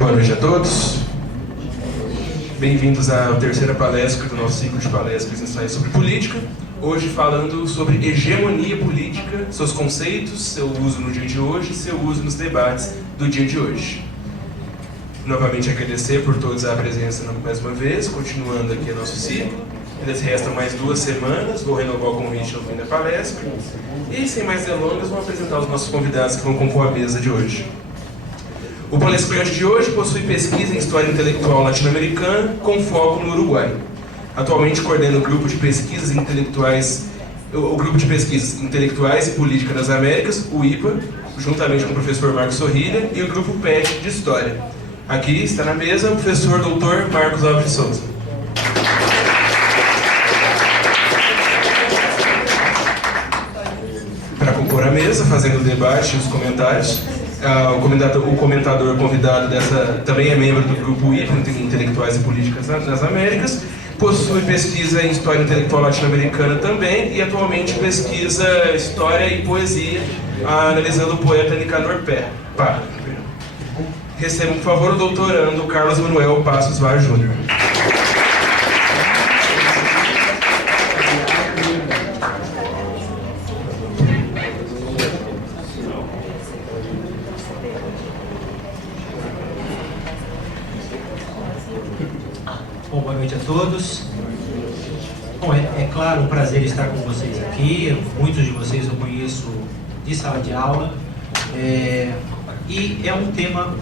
Boa noite a todos. Bem-vindos à terceira palestra do nosso ciclo de palestras ensaios sobre política. Hoje falando sobre hegemonia política, seus conceitos, seu uso no dia de hoje e seu uso nos debates do dia de hoje. Novamente agradecer por todos a presença mais uma vez, continuando aqui o nosso ciclo. Ainda restam mais 2 semanas, vou renovar o convite ao fim da palestra. E sem mais delongas, vou apresentar os nossos convidados que vão compor a mesa de hoje. O palestrante de hoje possui pesquisa em História Intelectual Latino-Americana com foco no Uruguai. Atualmente coordena o grupo de pesquisas intelectuais e Política das Américas, o IPA, juntamente com o professor Marcos Sorrilha e o grupo PET de História. Aqui está na mesa o professor Dr. Marcos Alves de Souza. Para compor a mesa, fazendo o debate e os comentários, o comentador convidado também é membro do grupo IPA, Intelectuais e Políticas das Américas, possui pesquisa em História Intelectual Latino-Americana também e atualmente pesquisa História e Poesia, analisando o poeta Nicanor Parra. Recebam, por favor, o doutorando Carlos Manuel Passos Vaz Júnior. Bom, boa noite a todos. Bom, é claro um prazer estar com vocês aqui. Muitos de vocês eu conheço de sala de aula. E é um tema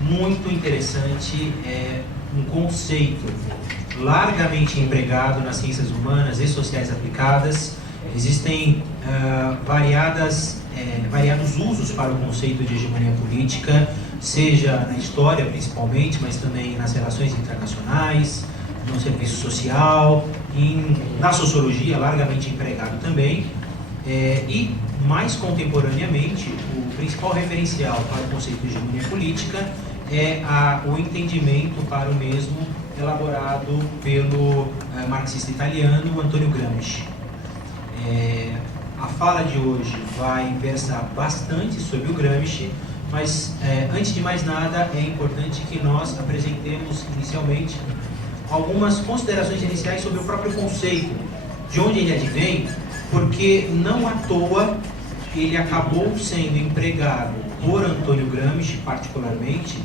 muito interessante, um conceito largamente empregado nas ciências humanas e sociais aplicadas. Existem variados usos para o conceito de hegemonia política, seja na história principalmente, mas também nas relações internacionais, no serviço social, na sociologia, largamente empregado também. E, mais contemporaneamente, o principal referencial para o conceito de hegemonia política é o entendimento para o mesmo elaborado pelo marxista italiano Antonio Gramsci. A fala de hoje vai versar bastante sobre o Gramsci, mas antes de mais nada é importante que nós apresentemos inicialmente algumas considerações iniciais sobre o próprio conceito, de onde ele advém, porque não à toa ele acabou sendo empregado por Antonio Gramsci particularmente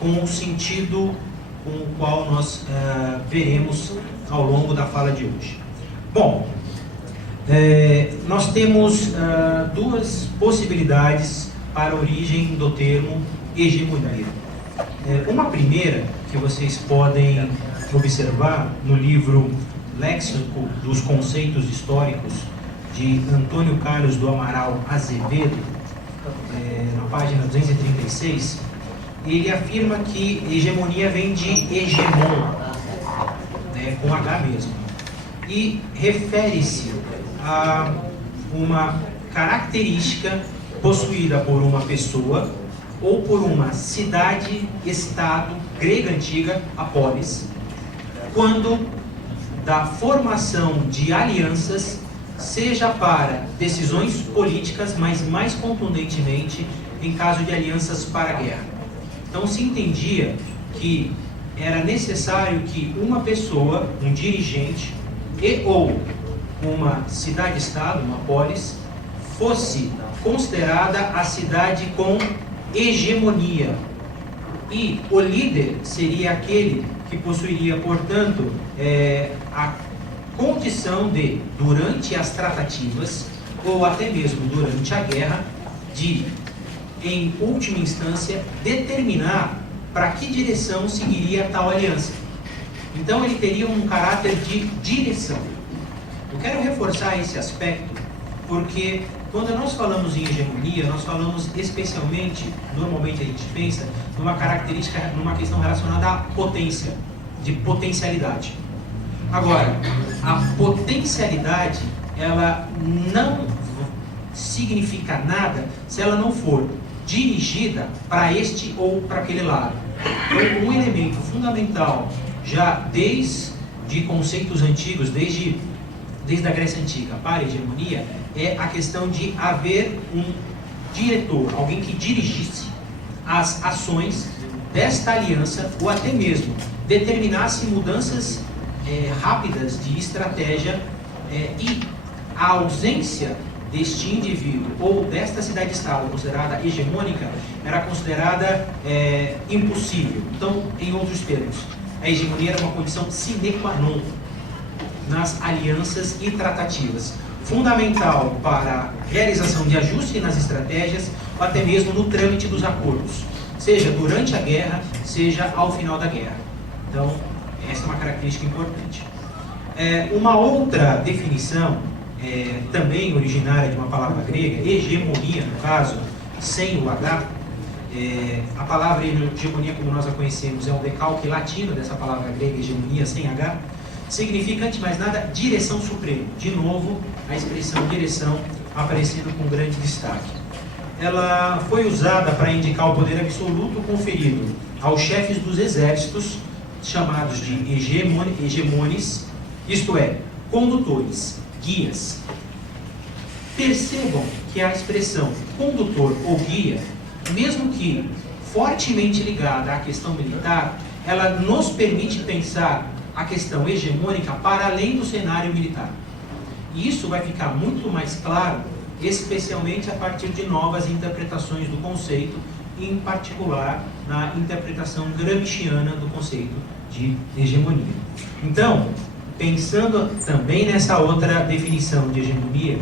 com o sentido com o qual nós veremos ao longo da fala de hoje. Bom, nós temos 2 possibilidades para a origem do termo hegemonia. Uma primeira, que vocês podem observar no livro Léxico dos Conceitos Históricos, de Antônio Carlos do Amaral Azevedo, na página 236, ele afirma que hegemonia vem de hegemon, com H mesmo, e refere-se a uma característica possuída por uma pessoa ou por uma cidade-estado grega antiga, a polis, quando da formação de alianças, seja para decisões políticas, mas mais contundentemente em caso de alianças para a guerra. Então se entendia que era necessário que uma pessoa, um dirigente ou uma cidade-estado, uma polis, fosse considerada a cidade com hegemonia. E o líder seria aquele que possuiria, portanto, a condição de, durante as tratativas, ou até mesmo durante a guerra, de, em última instância, determinar para que direção seguiria tal aliança. Então ele teria um caráter de direção. Eu quero reforçar esse aspecto porque quando nós falamos em hegemonia, nós falamos especialmente, normalmente a gente pensa, numa característica, numa questão relacionada à potência, de potencialidade. Agora, a potencialidade, ela não significa nada se ela não for dirigida para este ou para aquele lado. Então, um elemento fundamental, já desde conceitos antigos, desde a Grécia Antiga para a hegemonia, é a questão de haver um diretor, alguém que dirigisse as ações desta aliança, ou até mesmo determinasse mudanças rápidas de estratégia, e a ausência deste indivíduo ou desta cidade-estado considerada hegemônica era considerada impossível. Então, em outros termos, a hegemonia era uma condição sine qua non nas alianças e tratativas, fundamental para a realização de ajuste nas estratégias ou até mesmo no trâmite dos acordos, seja durante a guerra, seja ao final da guerra. Então, essa é uma característica importante. Uma outra definição, também originária de uma palavra grega, hegemonia, no caso, sem o H, a palavra hegemonia, como nós a conhecemos, é um decalque latino dessa palavra grega, hegemonia, sem H, significa, antes de mais nada, direção suprema. De novo, a expressão direção aparecendo com grande destaque. Ela foi usada para indicar o poder absoluto conferido aos chefes dos exércitos, chamados de hegemones, isto é, condutores, guias. Percebam que a expressão condutor ou guia, mesmo que fortemente ligada à questão militar, ela nos permite pensar a questão hegemônica para além do cenário militar. E isso vai ficar muito mais claro, especialmente a partir de novas interpretações do conceito, em particular na interpretação gramsciana do conceito de hegemonia. Então, pensando também nessa outra definição de hegemonia,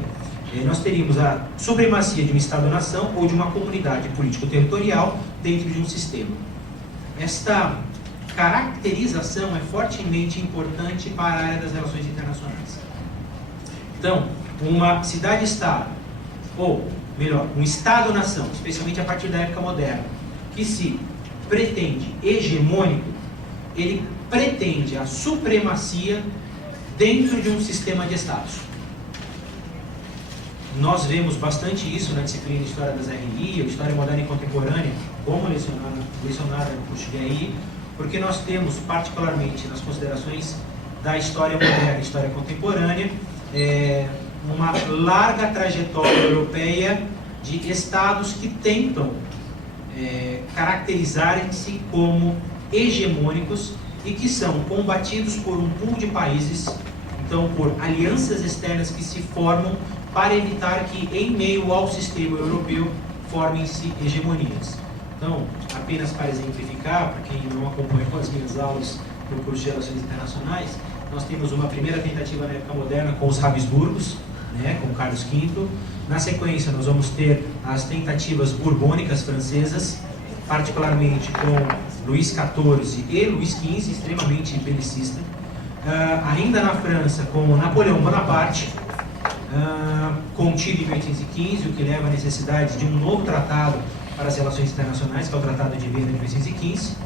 nós teríamos a supremacia de um Estado-nação ou de uma comunidade político-territorial dentro de um sistema. Esta caracterização é fortemente importante para a área das relações internacionais. Então, uma cidade-estado, ou melhor, um Estado-nação, especialmente a partir da época moderna, que se pretende hegemônico, ele pretende a supremacia dentro de um sistema de Estados. Nós vemos bastante isso na disciplina de História das RI, ou História Moderna e Contemporânea, como lecionada no curso de RI, porque nós temos, particularmente nas considerações da História Moderna e História Contemporânea, uma larga trajetória europeia de estados que tentam caracterizarem-se como hegemônicos e que são combatidos por um pool de países, então por alianças externas que se formam para evitar que, em meio ao sistema europeu, formem-se hegemonias. Então, apenas para exemplificar, para quem não acompanha com as minhas aulas do curso de Relações Internacionais, nós temos uma primeira tentativa na época moderna com os Habsburgos, com Carlos V. Na sequência, nós vamos ter as tentativas borbônicas francesas, particularmente com Luís XIV e Luís XV, extremamente belicista. Ainda na França, com Napoleão Bonaparte, contido em 1815, o que leva à necessidade de um novo tratado para as relações internacionais, que é o Tratado de Viena de 1815.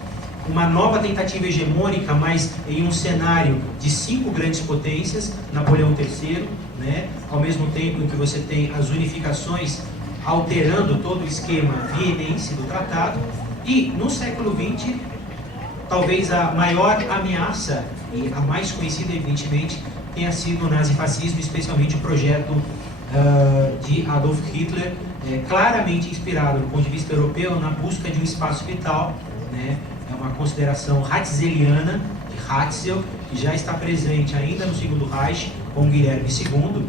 Uma nova tentativa hegemônica, mas em um cenário de 5 grandes potências, Napoleão III, ao mesmo tempo em que você tem as unificações alterando todo o esquema vienense do tratado. E no século XX, talvez a maior ameaça, e a mais conhecida evidentemente, tenha sido o nazifascismo, especialmente o projeto de Adolf Hitler, claramente inspirado do ponto de vista europeu na busca de um espaço vital, é uma consideração ratzeliana, de Ratzel, que já está presente ainda no Segundo Reich, com Guilherme II,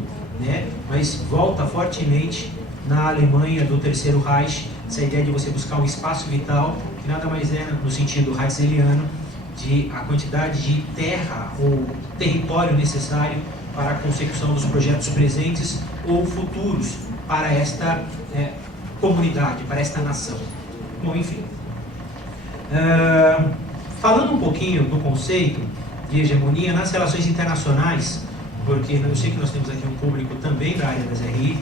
mas volta fortemente na Alemanha do Terceiro Reich, essa ideia de você buscar um espaço vital, que nada mais é, no sentido ratzeliano, de a quantidade de terra ou território necessário para a consecução dos projetos presentes ou futuros para esta comunidade, para esta nação. Bom, enfim. Falando um pouquinho do conceito de hegemonia nas relações internacionais, porque eu sei que nós temos aqui um público também da área das RI,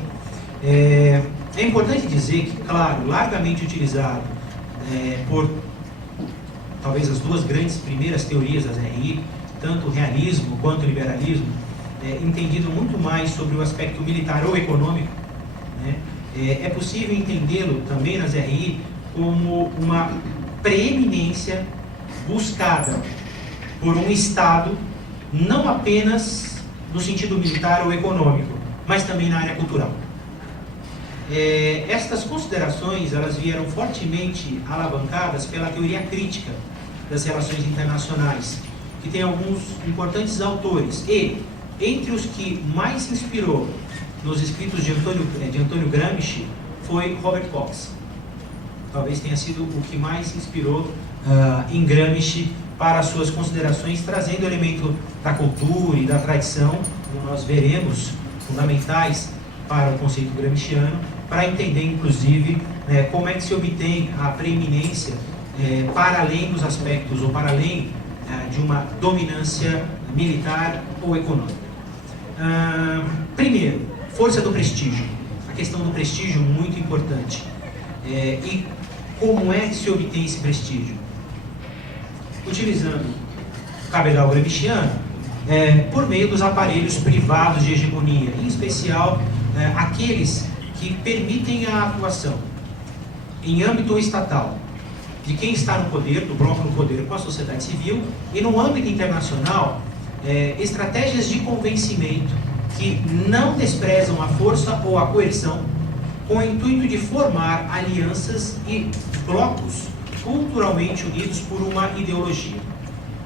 é importante dizer que, claro, largamente utilizado por talvez as duas grandes primeiras teorias das RI, tanto o realismo quanto o liberalismo, entendido muito mais sobre o aspecto militar ou econômico, é possível entendê-lo também nas RI como uma preeminência buscada por um Estado, não apenas no sentido militar ou econômico, mas também na área cultural. Estas considerações elas vieram fortemente alavancadas pela teoria crítica das relações internacionais, que tem alguns importantes autores, e entre os que mais se inspirou nos escritos de Antônio Gramsci foi Robert Cox. Talvez tenha sido o que mais se inspirou em Gramsci para suas considerações, trazendo o elemento da cultura e da tradição, como nós veremos, fundamentais para o conceito gramsciano, para entender, inclusive, como é que se obtém a preeminência para além dos aspectos, ou para além de uma dominância militar ou econômica. Primeiro, força do prestígio. A questão do prestígio muito importante. E como é que se obtém esse prestígio? Utilizando o cabedal gramsciano, por meio dos aparelhos privados de hegemonia, em especial aqueles que permitem a atuação em âmbito estatal de quem está no poder, do bloco no poder com a sociedade civil, e no âmbito internacional, estratégias de convencimento que não desprezam a força ou a coerção, com o intuito de formar alianças e blocos culturalmente unidos por uma ideologia.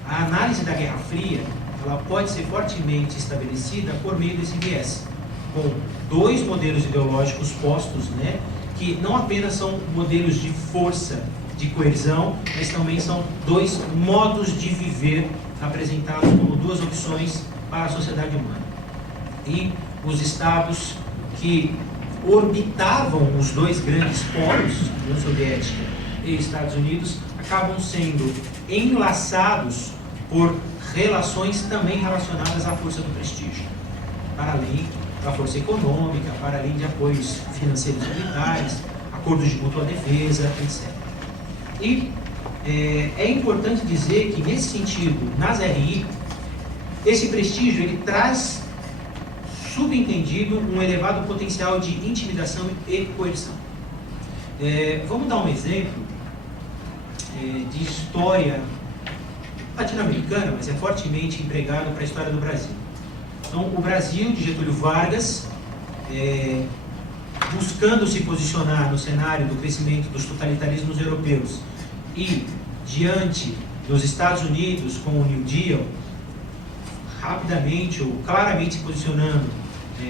A análise da Guerra Fria ela pode ser fortemente estabelecida por meio desse viés, com dois modelos ideológicos postos, que não apenas são modelos de força, de coerção, mas também são dois modos de viver apresentados como duas opções para a sociedade humana. E os estados que orbitavam os dois grandes polos, União Soviética e Estados Unidos, acabam sendo enlaçados por relações também relacionadas à força do prestígio, para além da força econômica, para além de apoios financeiros militares, acordos de mútua defesa, etc. E é importante dizer que, nesse sentido, nas RI, esse prestígio ele traz subentendido um elevado potencial de intimidação e coerção. Vamos dar um exemplo de história latino-americana, mas é fortemente empregado para a história do Brasil. Então, o Brasil, de Getúlio Vargas, buscando se posicionar no cenário do crescimento dos totalitarismos europeus e diante dos Estados Unidos com o New Deal, rapidamente ou claramente se posicionando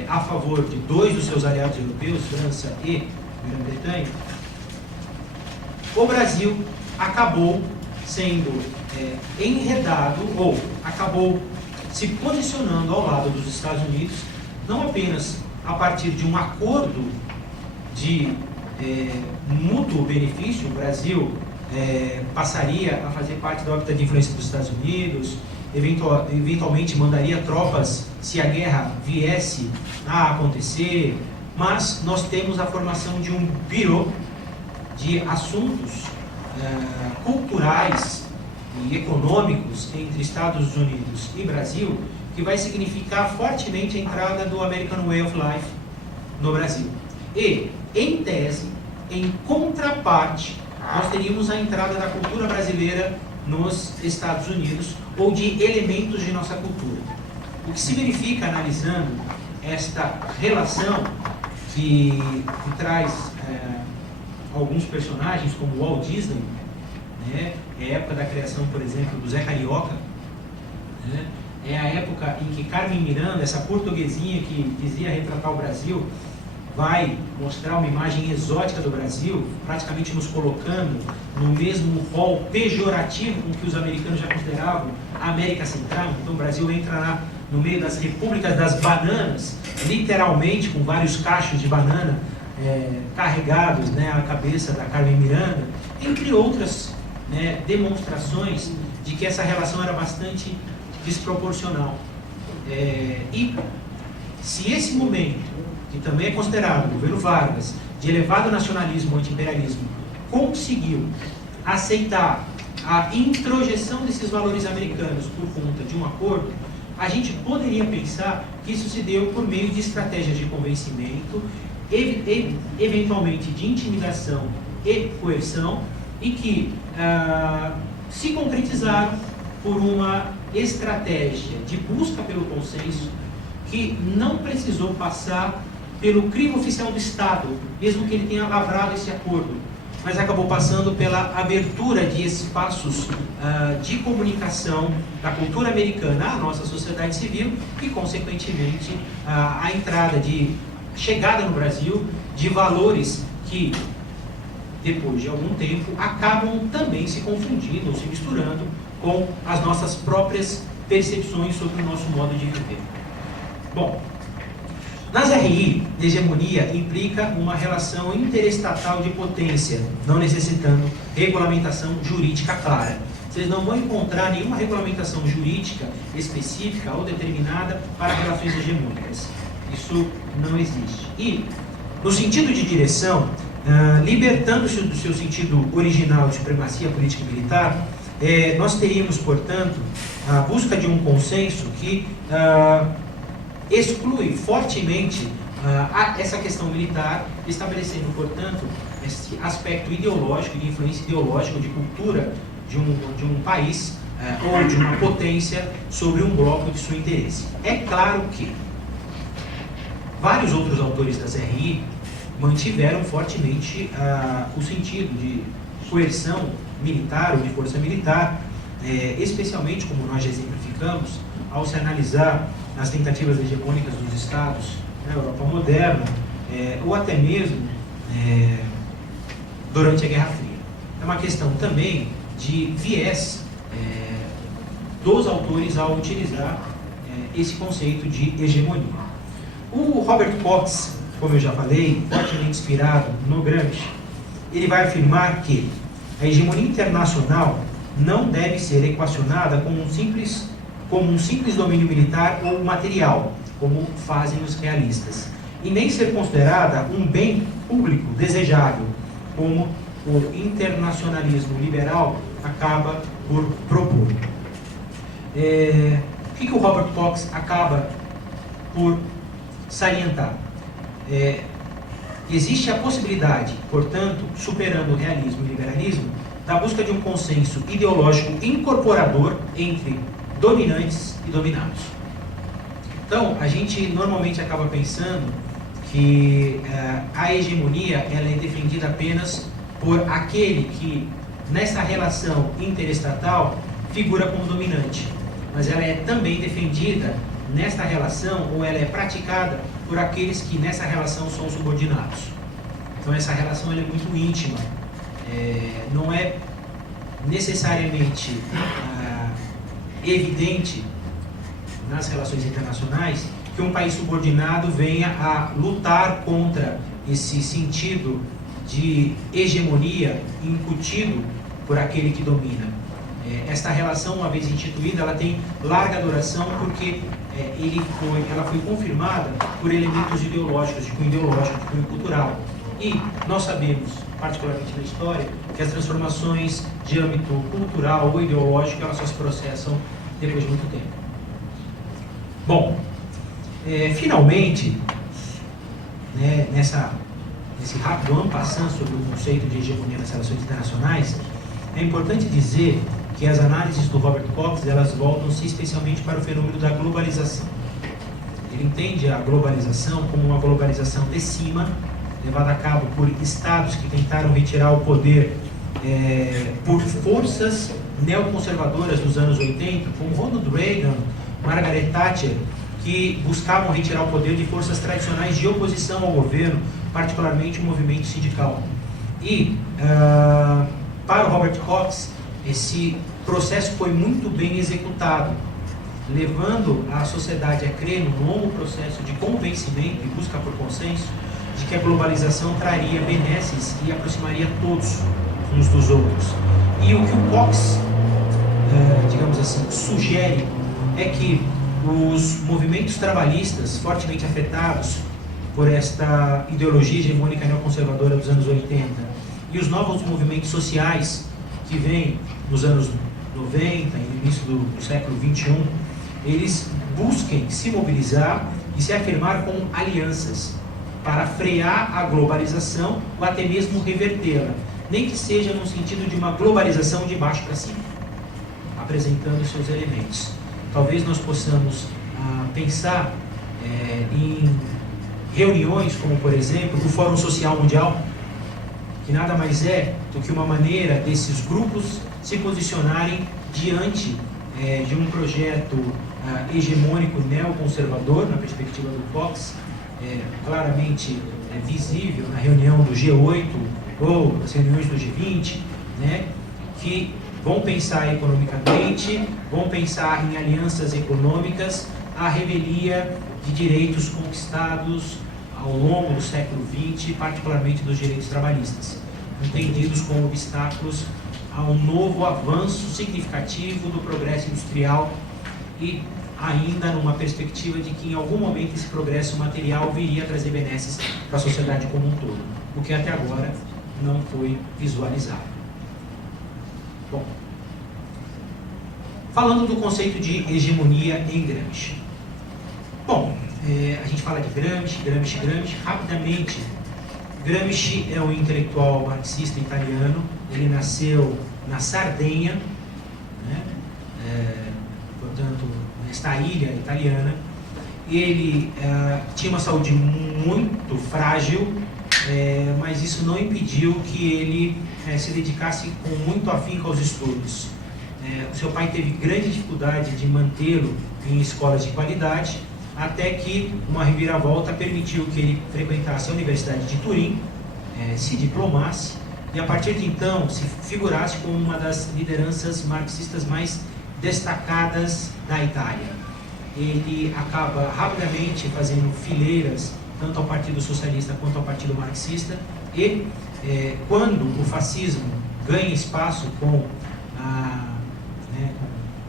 a favor de dois dos seus aliados europeus, França e Grã-Bretanha, o Brasil acabou sendo enredado ou acabou se posicionando ao lado dos Estados Unidos, não apenas a partir de um acordo de mútuo benefício. O Brasil passaria a fazer parte da órbita de influência dos Estados Unidos, eventualmente mandaria tropas se a guerra viesse a acontecer, mas nós temos a formação de um birô de assuntos culturais e econômicos entre Estados Unidos e Brasil, que vai significar fortemente a entrada do American Way of Life no Brasil. E, em tese, em contraparte, nós teríamos a entrada da cultura brasileira nos Estados Unidos, ou de elementos de nossa cultura. O que se verifica analisando esta relação que traz alguns personagens como Walt Disney, é a época da criação, por exemplo, do Zé Carioca, é a época em que Carmen Miranda, essa portuguesinha que dizia retratar o Brasil, vai mostrar uma imagem exótica do Brasil, praticamente nos colocando no mesmo rol pejorativo com que os americanos já consideravam a América Central. Então o Brasil entra no meio das repúblicas das bananas, literalmente com vários cachos de banana carregados à cabeça da Carmen Miranda, entre outras demonstrações de que essa relação era bastante desproporcional. E se esse momento, que também é considerado, o governo Vargas, de elevado nacionalismo, anti-imperialismo, conseguiu aceitar a introjeção desses valores americanos por conta de um acordo, a gente poderia pensar que isso se deu por meio de estratégias de convencimento, eventualmente de intimidação e coerção, e que se concretizaram por uma estratégia de busca pelo consenso que não precisou passar pelo crivo oficial do Estado, mesmo que ele tenha lavrado esse acordo, mas acabou passando pela abertura de espaços de comunicação da cultura americana à nossa sociedade civil e, consequentemente, a entrada de chegada no Brasil de valores que, depois de algum tempo, acabam também se confundindo ou se misturando com as nossas próprias percepções sobre o nosso modo de viver. Bom, nas RI, hegemonia implica uma relação interestatal de potência, não necessitando regulamentação jurídica clara. Vocês não vão encontrar nenhuma regulamentação jurídica específica ou determinada para relações hegemônicas. Isso não existe. E, no sentido de direção, libertando-se do seu sentido original de supremacia política e militar, nós teríamos, portanto, a busca de um consenso que exclui fortemente essa questão militar, estabelecendo, portanto, esse aspecto ideológico, de influência ideológica, de cultura de um país ou de uma potência sobre um bloco de seu interesse. É claro que vários outros autores das RI mantiveram fortemente o sentido de coerção militar ou de força militar, especialmente, como nós já exemplificamos, ao se analisar as tentativas hegemônicas dos Estados na Europa moderna, ou até mesmo durante a Guerra Fria. É uma questão também de viés dos autores ao utilizar esse conceito de hegemonia. O Robert Cox, como eu já falei, fortemente inspirado no Gramsci, ele vai afirmar que a hegemonia internacional não deve ser equacionada como um simples domínio militar ou material, como fazem os realistas, e nem ser considerada um bem público desejável, como o internacionalismo liberal acaba por propor. O que o Robert Cox acaba por salientar? Existe a possibilidade, portanto, superando o realismo e o liberalismo, da busca de um consenso ideológico incorporador entre dominantes e dominados. Então, a gente normalmente acaba pensando que a hegemonia ela é defendida apenas por aquele que, nessa relação interestatal, figura como dominante. Mas ela é também defendida nesta relação, ou ela é praticada por aqueles que nessa relação são subordinados. Então essa relação ela é muito íntima, não é necessariamente evidente nas relações internacionais que um país subordinado venha a lutar contra esse sentido de hegemonia incutido por aquele que domina. Esta relação, uma vez instituída, ela tem larga duração porque ela foi confirmada por elementos ideológicos, de cunho ideológico, de cunho cultural. E nós sabemos, particularmente na história, que as transformações de âmbito cultural ou ideológico, elas só se processam depois de muito tempo. Bom, finalmente, nesse rápido en passant sobre o conceito de hegemonia nas relações internacionais, é importante dizer que as análises do Robert Cox, elas voltam-se especialmente para o fenômeno da globalização. Ele entende a globalização como uma globalização de cima, levada a cabo por estados que tentaram retirar o poder por forças neoconservadoras dos anos 80, como Ronald Reagan, Margaret Thatcher, que buscavam retirar o poder de forças tradicionais de oposição ao governo, particularmente o movimento sindical. E, para o Robert Cox, esse processo foi muito bem executado, levando a sociedade a crer num longo processo de convencimento e busca por consenso de que a globalização traria benesses e aproximaria todos uns dos outros. E o que o Cox, digamos assim, sugere é que os movimentos trabalhistas fortemente afetados por esta ideologia hegemônica neoconservadora dos anos 80 e os novos movimentos sociais que vêm nos anos 90 e no início do século 21, eles busquem se mobilizar e se afirmar com alianças para frear a globalização ou até mesmo revertê-la, nem que seja no sentido de uma globalização de baixo para cima, apresentando seus elementos. Talvez nós possamos pensar em reuniões como, por exemplo, o Fórum Social Mundial, que nada mais é do que uma maneira desses grupos se posicionarem diante de um projeto hegemônico neoconservador, na perspectiva do Fox, claramente visível na reunião do G8 ou nas reuniões do G20, né, que vão pensar economicamente, vão pensar em alianças econômicas, a revelia de direitos conquistados ao longo do século XX, particularmente dos direitos trabalhistas, entendidos como obstáculos a um novo avanço significativo do progresso industrial e ainda numa perspectiva de que em algum momento esse progresso material viria a trazer benesses para a sociedade como um todo, o que até agora não foi visualizado. Bom, falando do conceito de hegemonia em Gramsci. Bom, a gente fala de Gramsci, rapidamente. Gramsci é um intelectual marxista italiano, ele nasceu na Sardenha, né? Portanto, nesta ilha italiana. Ele tinha uma saúde muito frágil, mas isso não impediu que ele se dedicasse com muito afinco aos estudos. O seu pai teve grande dificuldade de mantê-lo em escolas de qualidade, até que uma reviravolta permitiu que ele frequentasse a Universidade de Turim, se diplomasse e a partir de então se figurasse como uma das lideranças marxistas mais destacadas da Itália. Ele acaba rapidamente fazendo fileiras tanto ao Partido Socialista quanto ao Partido Marxista e quando o fascismo ganha espaço com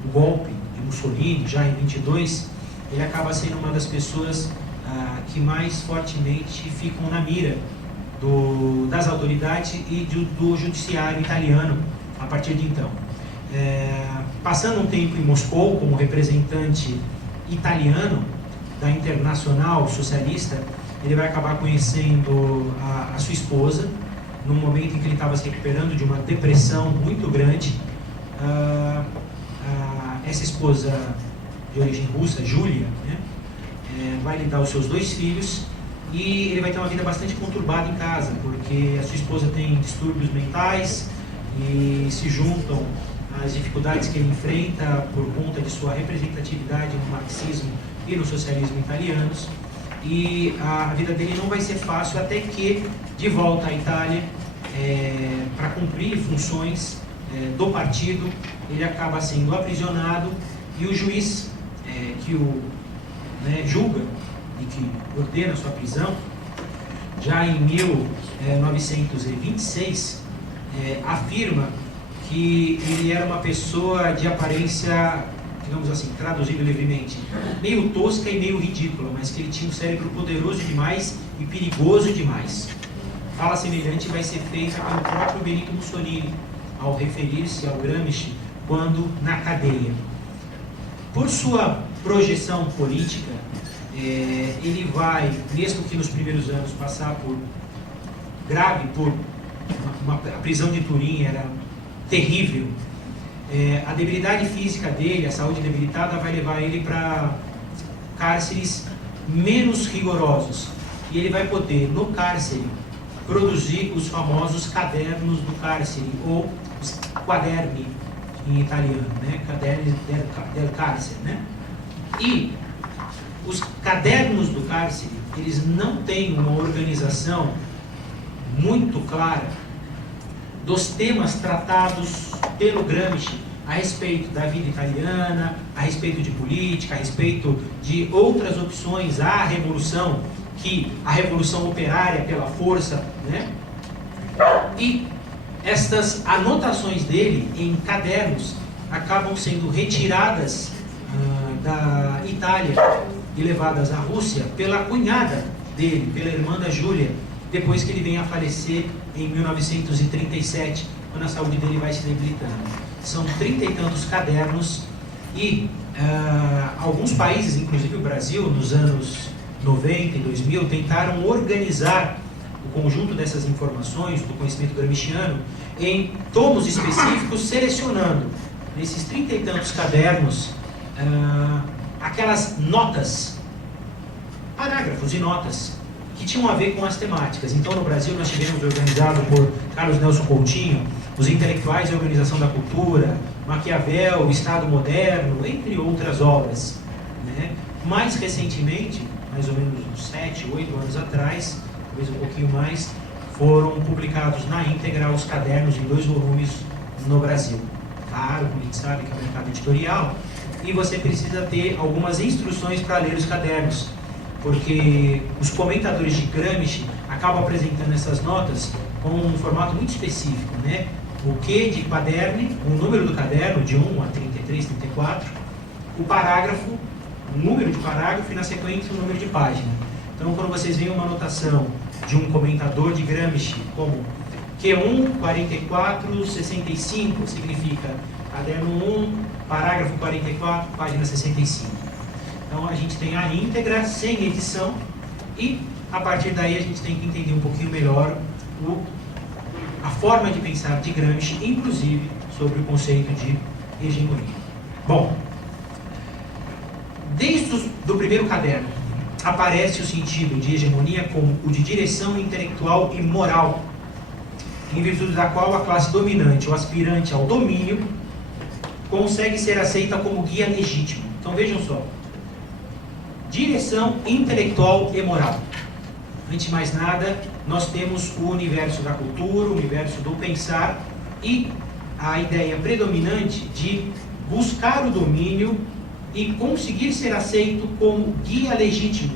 o golpe de Mussolini, já em 22, ele acaba sendo uma das pessoas que mais fortemente ficam na mira das autoridades e do judiciário italiano a partir de então. Passando um tempo em Moscou como representante italiano da Internacional Socialista, ele vai acabar conhecendo a sua esposa num momento em que ele estava se recuperando de uma depressão muito grande. Essa esposa de origem russa, Júlia, né, vai lhe dar os seus 2 filhos e ele vai ter uma vida bastante conturbada em casa, porque a sua esposa tem distúrbios mentais e se juntam às dificuldades que ele enfrenta por conta de sua representatividade no marxismo e no socialismo italianos, e a vida dele não vai ser fácil até que, de volta à Itália, para cumprir funções do partido, ele acaba sendo aprisionado e o juiz que o julga e que ordena sua prisão, já em 1926, afirma que ele era uma pessoa de aparência, digamos assim, traduzido livremente, meio tosca e meio ridícula, mas que ele tinha um cérebro poderoso demais e perigoso demais. Fala semelhante vai ser feita pelo próprio Benito Mussolini, ao referir-se ao Gramsci quando na cadeia. Por sua projeção política, ele vai, mesmo que nos primeiros anos, passar por a prisão de Turim era terrível. A debilidade física dele, a saúde debilitada, vai levar ele para cárceres menos rigorosos. E ele vai poder, no cárcere, produzir os famosos cadernos do cárcere, ou os quaderni em italiano, né? Caderni del cárcere, né? E os cadernos do cárcere, eles não têm uma organização muito clara dos temas tratados pelo Gramsci a respeito da vida italiana, a respeito de política, a respeito de outras opções à revolução, a revolução operária pela força, né? E estas anotações dele em cadernos acabam sendo retiradas da Itália e levadas à Rússia pela cunhada dele, pela irmã da Júlia, depois que ele vem a falecer em 1937, quando a saúde dele vai se debilitando. São 30 e tantos cadernos e alguns países, inclusive o Brasil, nos anos 90 e 2000, tentaram organizar o conjunto dessas informações do conhecimento gramsciano em tomos específicos, selecionando nesses 30 e tantos cadernos aquelas notas, parágrafos e notas que tinham a ver com as temáticas. Então, no Brasil, nós tivemos organizado por Carlos Nelson Coutinho, os intelectuais e a organização da cultura, Maquiavel, o Estado Moderno, entre outras obras, né? Mais recentemente, mais ou menos uns 7, 8 anos atrás, talvez um pouquinho mais, foram publicados na íntegra os cadernos em 2 volumes no Brasil. Claro, como a gente sabe que é um mercado editorial, e você precisa ter algumas instruções para ler os cadernos, porque os comentadores de Gramsci acabam apresentando essas notas com um formato muito específico, né? O Q de Paderne, o número do caderno, de 1 a 33, 34, o parágrafo, o número de parágrafo e, na sequência, o número de página. Então, quando vocês veem uma anotação de um comentador de Gramsci, como Q1, 44, 65, significa caderno 1, parágrafo 44, página 65. Então, a gente tem a íntegra, sem edição, e, a partir daí, a gente tem que entender um pouquinho melhor a forma de pensar de Gramsci, inclusive sobre o conceito de hegemonia. Bom, desde o primeiro caderno, aparece o sentido de hegemonia como o de direção intelectual e moral, em virtude da qual a classe dominante ou aspirante ao domínio consegue ser aceita como guia legítimo. Então vejam só, direção intelectual e moral. Antes de mais nada, nós temos o universo da cultura, o universo do pensar e a ideia predominante de buscar o domínio e conseguir ser aceito como guia legítimo,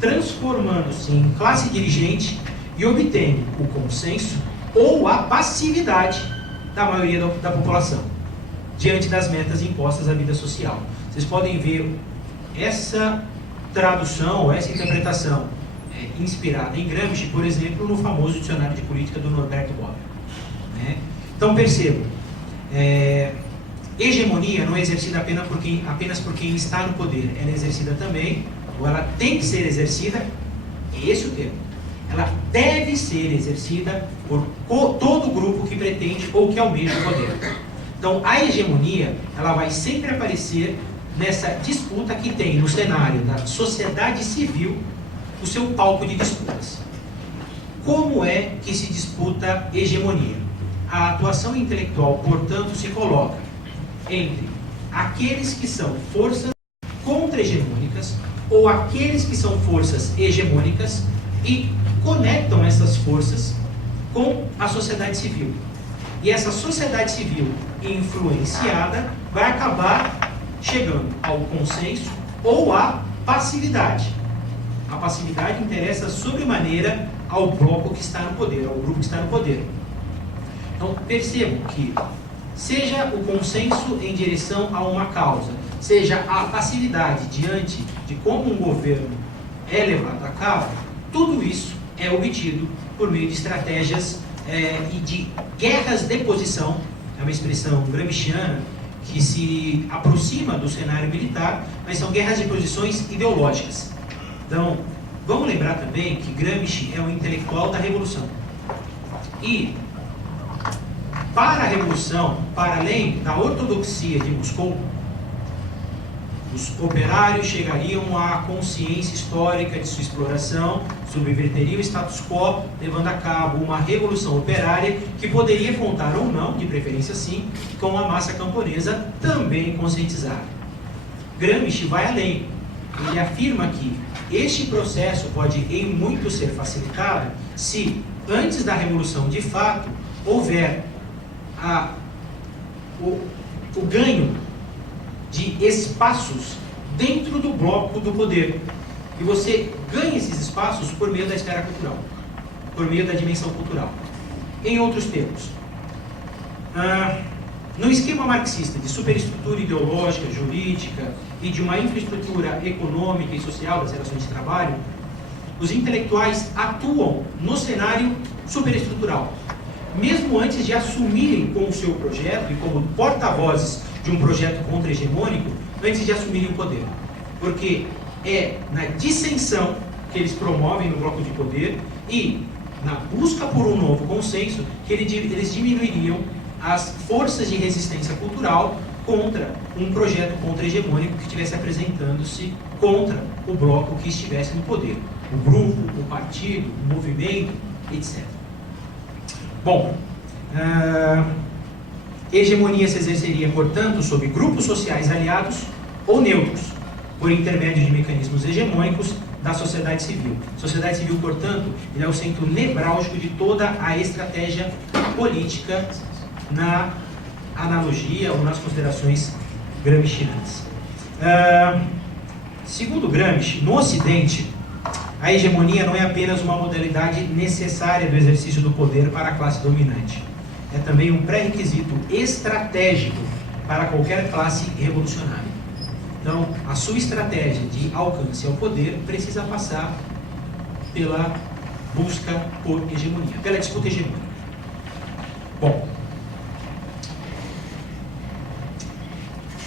transformando-se em classe dirigente e obtendo o consenso ou a passividade da maioria da população diante das metas impostas à vida social. Vocês podem ver essa tradução, essa interpretação inspirada em Gramsci, por exemplo, no famoso Dicionário de Política do Norberto Bobbio, né? Então percebam, hegemonia não é exercida apenas por quem está no poder, ela é exercida também, ou ela tem que ser exercida, é esse o termo, ela deve ser exercida por todo grupo que pretende ou que almeja o poder. Então a hegemonia, ela vai sempre aparecer nessa disputa que tem no cenário da sociedade civil o seu palco de disputas. Como é que se disputa hegemonia? A atuação intelectual, portanto, se coloca entre aqueles que são forças contra-hegemônicas ou aqueles que são forças hegemônicas e conectam essas forças com a sociedade civil. E essa sociedade civil influenciada vai acabar chegando ao consenso ou à passividade. A passividade interessa sobremaneira ao bloco que está no poder, ao grupo que está no poder. Então percebam que seja o consenso em direção a uma causa, seja a passividade diante de como um governo é levado a cabo, tudo isso é obtido por meio de estratégias e de guerras de posição. É uma expressão gramsciana que se aproxima do cenário militar, mas são guerras de posições ideológicas. Então, vamos lembrar também que Gramsci é um intelectual da Revolução. E, para a Revolução, para além da ortodoxia de Moscou, os operários chegariam à consciência histórica de sua exploração, subverteriam o status quo, levando a cabo uma revolução operária que poderia contar ou não, de preferência sim, com a massa camponesa também conscientizada. Gramsci vai além. Ele afirma que este processo pode em muito ser facilitado se, antes da revolução de fato, houver o ganho de espaços dentro do bloco do poder. E você ganha esses espaços por meio da esfera cultural, por meio da dimensão cultural. Em outros termos, no esquema marxista de superestrutura ideológica, jurídica e de uma infraestrutura econômica e social das relações de trabalho, os intelectuais atuam no cenário superestrutural, mesmo antes de assumirem com o seu projeto e como porta-vozes de um projeto contra-hegemônico, antes de assumirem o poder. Porque é na dissensão que eles promovem no bloco de poder e na busca por um novo consenso que eles diminuiriam as forças de resistência cultural contra um projeto contra-hegemônico que estivesse apresentando-se contra o bloco que estivesse no poder. o grupo, o partido, o movimento, etc. Bom, hegemonia se exerceria, portanto, sobre grupos sociais aliados ou neutros, por intermédio de mecanismos hegemônicos da sociedade civil. Sociedade civil, portanto, ele é o centro nevrálgico de toda a estratégia política na analogia ou nas considerações gramscianas. Segundo Gramsci, no Ocidente, a hegemonia não é apenas uma modalidade necessária do exercício do poder para a classe dominante. É também um pré-requisito estratégico para qualquer classe revolucionária. Então, a sua estratégia de alcance ao poder precisa passar pela busca por hegemonia, pela disputa hegemônica. Bom,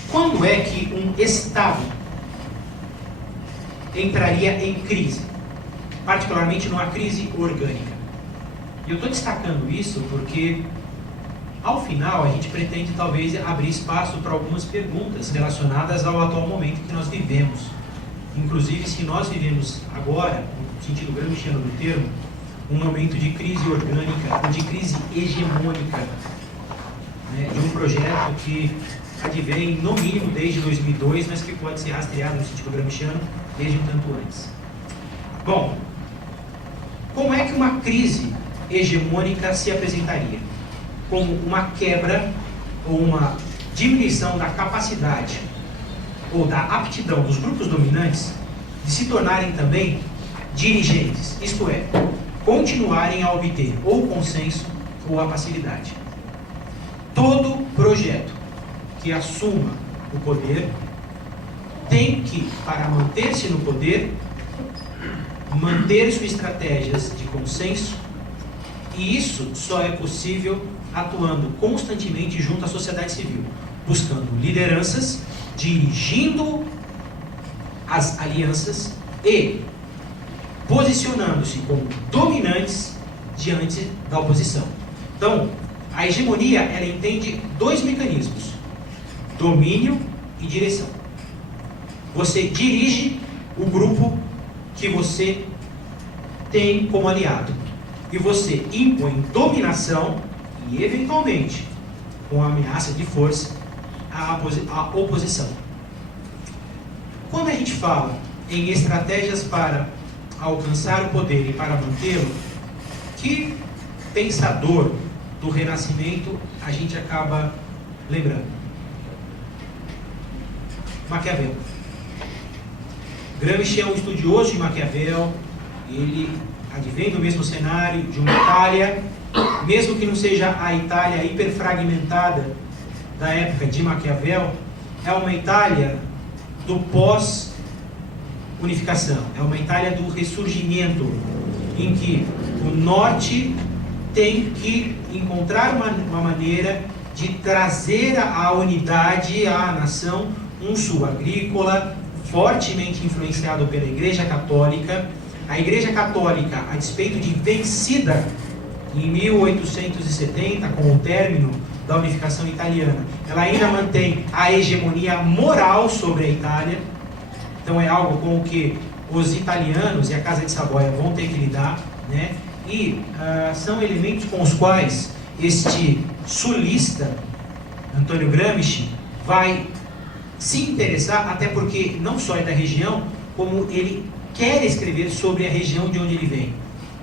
quando é que um Estado entraria em crise? Particularmente numa crise orgânica. E eu estou destacando isso porque, ao final, a gente pretende talvez abrir espaço para algumas perguntas relacionadas ao atual momento que nós vivemos. Inclusive, se nós vivemos agora, no sentido gramsciano do termo, um momento de crise orgânica ou de crise hegemônica, né, de um projeto que advém, no mínimo, desde 2002, mas que pode ser rastreado no sentido gramsciano desde um tanto antes. Bom, como é que uma crise hegemônica se apresentaria? Como uma quebra ou uma diminuição da capacidade ou da aptidão dos grupos dominantes de se tornarem também dirigentes, isto é, continuarem a obter ou consenso ou a passividade. Todo projeto que assuma o poder tem que, para manter-se no poder, manter suas estratégias de consenso, e isso só é possível atuando constantemente junto à sociedade civil, buscando lideranças, dirigindo as alianças e posicionando-se como dominantes diante da oposição. Então, a hegemonia, ela entende dois mecanismos: domínio e direção. Você dirige o grupo que você tem como aliado, e você impõe dominação e, eventualmente, com a ameaça de força, a oposição. Quando a gente fala em estratégias para alcançar o poder e para mantê-lo, que pensador do Renascimento a gente acaba lembrando? Maquiavel. Gramsci é um estudioso de Maquiavel, ele advém do mesmo cenário, de uma Itália, mesmo que não seja a Itália hiperfragmentada da época de Maquiavel, é uma Itália do pós-unificação, é uma Itália do ressurgimento, em que o norte tem que encontrar uma maneira de trazer à unidade, à nação, um sul agrícola, fortemente influenciado pela Igreja Católica. A Igreja Católica, a despeito de vencida em 1870, com o término da unificação italiana, ela ainda mantém a hegemonia moral sobre a Itália. Então é algo com o que os italianos e a Casa de Saboia vão ter que lidar, né? E são elementos com os quais este sulista, Antônio Gramsci, vai se interessar, até porque não só é da região, como ele quer escrever sobre a região de onde ele vem.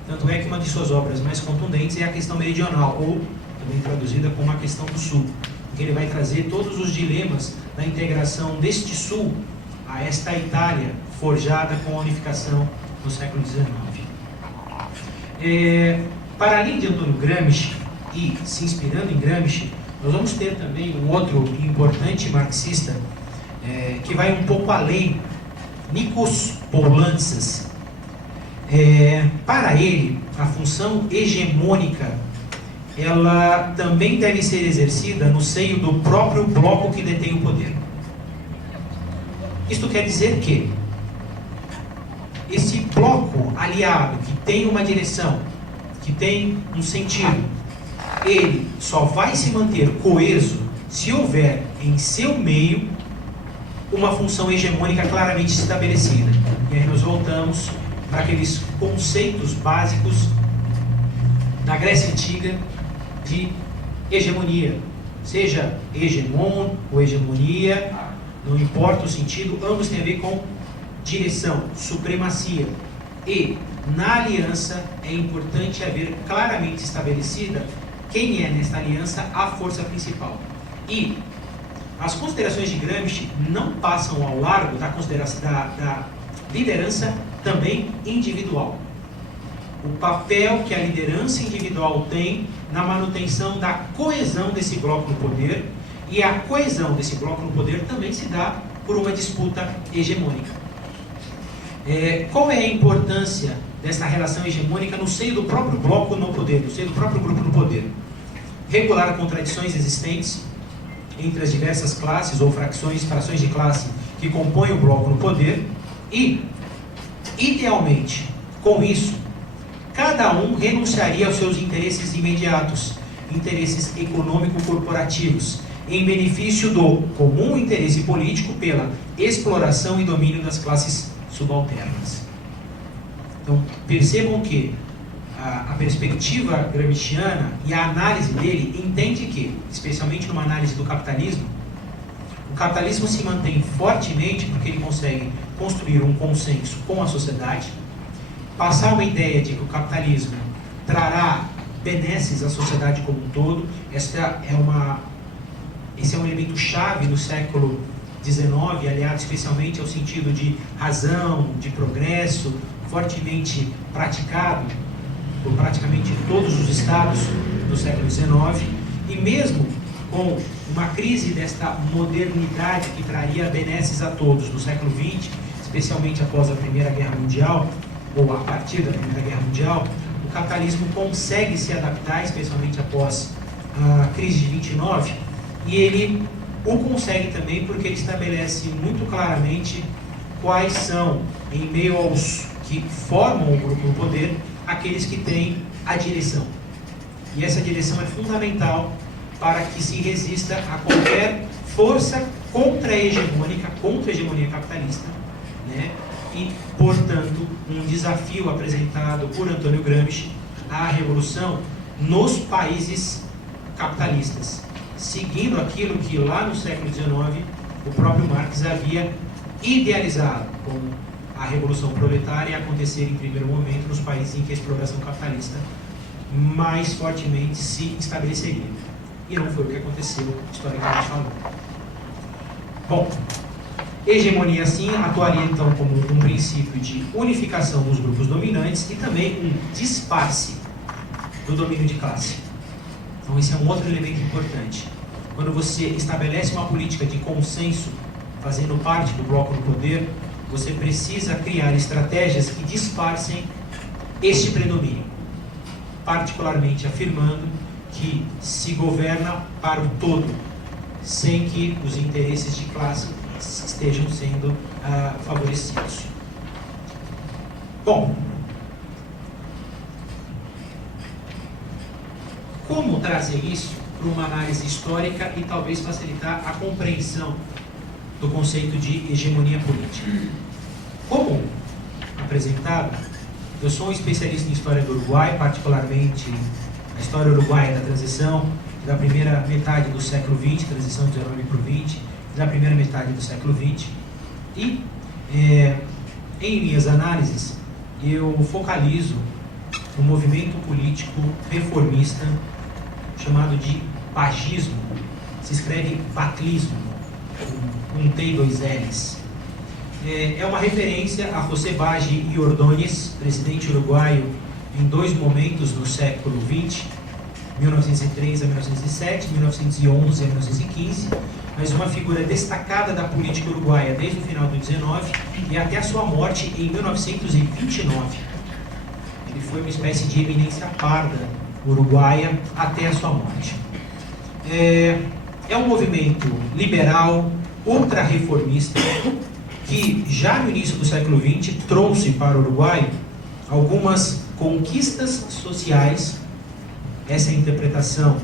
Tanto é que uma de suas obras mais contundentes é a questão meridional, ou também traduzida como a questão do sul, porque ele vai trazer todos os dilemas da integração deste sul a esta Itália forjada com a unificação no século XIX. Para além de Antônio Gramsci, e se inspirando em Gramsci, nós vamos ter também um outro importante marxista que vai um pouco além, Nikos Poulantzas. Para ele, a função hegemônica ela também deve ser exercida no seio do próprio bloco que detém o poder. Isto quer dizer que esse bloco aliado que tem uma direção, que tem um sentido, ele só vai se manter coeso se houver em seu meio uma função hegemônica claramente estabelecida. E aí nós voltamos para aqueles conceitos básicos da Grécia Antiga de hegemonia. Seja hegemon ou hegemonia, não importa o sentido, ambos têm a ver com direção, supremacia. E na aliança é importante haver claramente estabelecida quem é nesta aliança a força principal. E as considerações de Gramsci não passam ao largo da consideração da liderança também individual. O papel que a liderança individual tem na manutenção da coesão desse bloco no poder, e a coesão desse bloco no poder também se dá por uma disputa hegemônica. Qual é a importância dessa relação hegemônica no seio do próprio bloco no poder, no seio do próprio grupo no poder? Regular contradições existentes entre as diversas classes ou frações de classe que compõem o bloco no poder e, idealmente, com isso, cada um renunciaria aos seus interesses imediatos, interesses econômico-corporativos, em benefício do comum interesse político pela exploração e domínio das classes subalternas. Então, percebam que a perspectiva gramsciana e a análise dele entende que, especialmente numa análise do capitalismo, o capitalismo se mantém fortemente porque ele consegue construir um consenso com a sociedade, passar uma ideia de que o capitalismo trará benesses à sociedade como um todo. Esse é um elemento chave no século XIX, aliado especialmente ao sentido de razão, de progresso, fortemente praticado por praticamente todos os estados do século XIX, e mesmo com uma crise desta modernidade que traria benesses a todos no século XX, especialmente após a Primeira Guerra Mundial, ou a partir da Primeira Guerra Mundial, o capitalismo consegue se adaptar, especialmente após a crise de 29, e ele o consegue também porque ele estabelece muito claramente quais são, em meio aos que formam o grupo no poder, aqueles que têm a direção. E essa direção é fundamental para que se resista a qualquer força contra-hegemônica, contra a hegemonia capitalista, né? E, portanto, um desafio apresentado por Antônio Gramsci à revolução nos países capitalistas, seguindo aquilo que lá no século XIX o próprio Marx havia idealizado como a revolução proletária acontecer em primeiro momento nos países em que a exploração capitalista mais fortemente se estabeleceria. E não foi o que aconteceu, historicamente falando. Bom, hegemonia, assim, atuaria então como um princípio de unificação dos grupos dominantes e também um disfarce do domínio de classe. Então esse é um outro elemento importante. Quando você estabelece uma política de consenso, fazendo parte do bloco do poder, você precisa criar estratégias que disfarcem este predomínio, particularmente afirmando que se governa para o todo, sem que os interesses de classe estejam sendo favorecidos. Bom, como trazer isso para uma análise histórica e talvez facilitar a compreensão do conceito de hegemonia política? Como apresentado, eu sou um especialista em história do Uruguai, particularmente a história uruguaia da transição, da primeira metade do século XX, transição de 19 para o 20, da primeira metade do século XX, e em minhas análises eu focalizo um movimento político reformista chamado de pagismo. Se escreve patlismo, com T e 2 L's. É uma referência a José Bagi y Ordóñez, presidente uruguaio em dois momentos no século XX, 1903 a 1907, 1911 a 1915, mas uma figura destacada da política uruguaia desde o final do 19 e até a sua morte em 1929. Ele foi uma espécie de eminência parda uruguaia até a sua morte. É um movimento liberal, ultra-reformista, que já no início do século XX trouxe para o Uruguai algumas conquistas sociais. Essa é a interpretação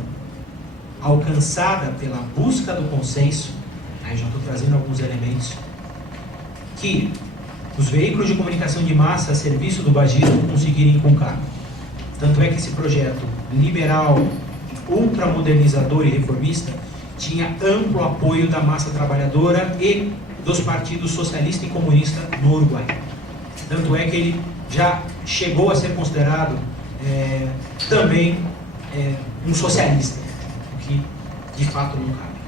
alcançada pela busca do consenso. Aí já estou trazendo alguns elementos que os veículos de comunicação de massa a serviço do bagismo conseguirem inculcar. Tanto é que esse projeto liberal, ultramodernizador e reformista tinha amplo apoio da massa trabalhadora e dos partidos socialista e comunista no Uruguai. Tanto é que ele já chegou a ser considerado também um socialista, o que de fato não cabe.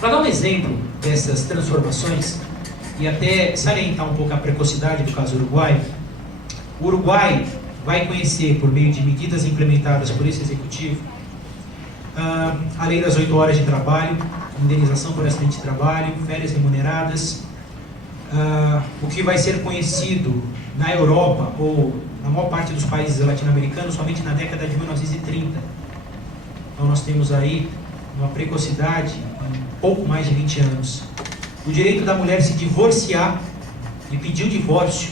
Para dar um exemplo dessas transformações e até salientar um pouco a precocidade do caso uruguai, o Uruguai vai conhecer, por meio de medidas implementadas por esse executivo, a lei das 8 horas de trabalho, indenização por acidente de trabalho, férias remuneradas, o que vai ser conhecido na Europa ou na maior parte dos países latino-americanos somente na década de 1930. Então nós temos aí uma precocidade em pouco mais de 20 anos. O direito da mulher se divorciar e pedir o divórcio,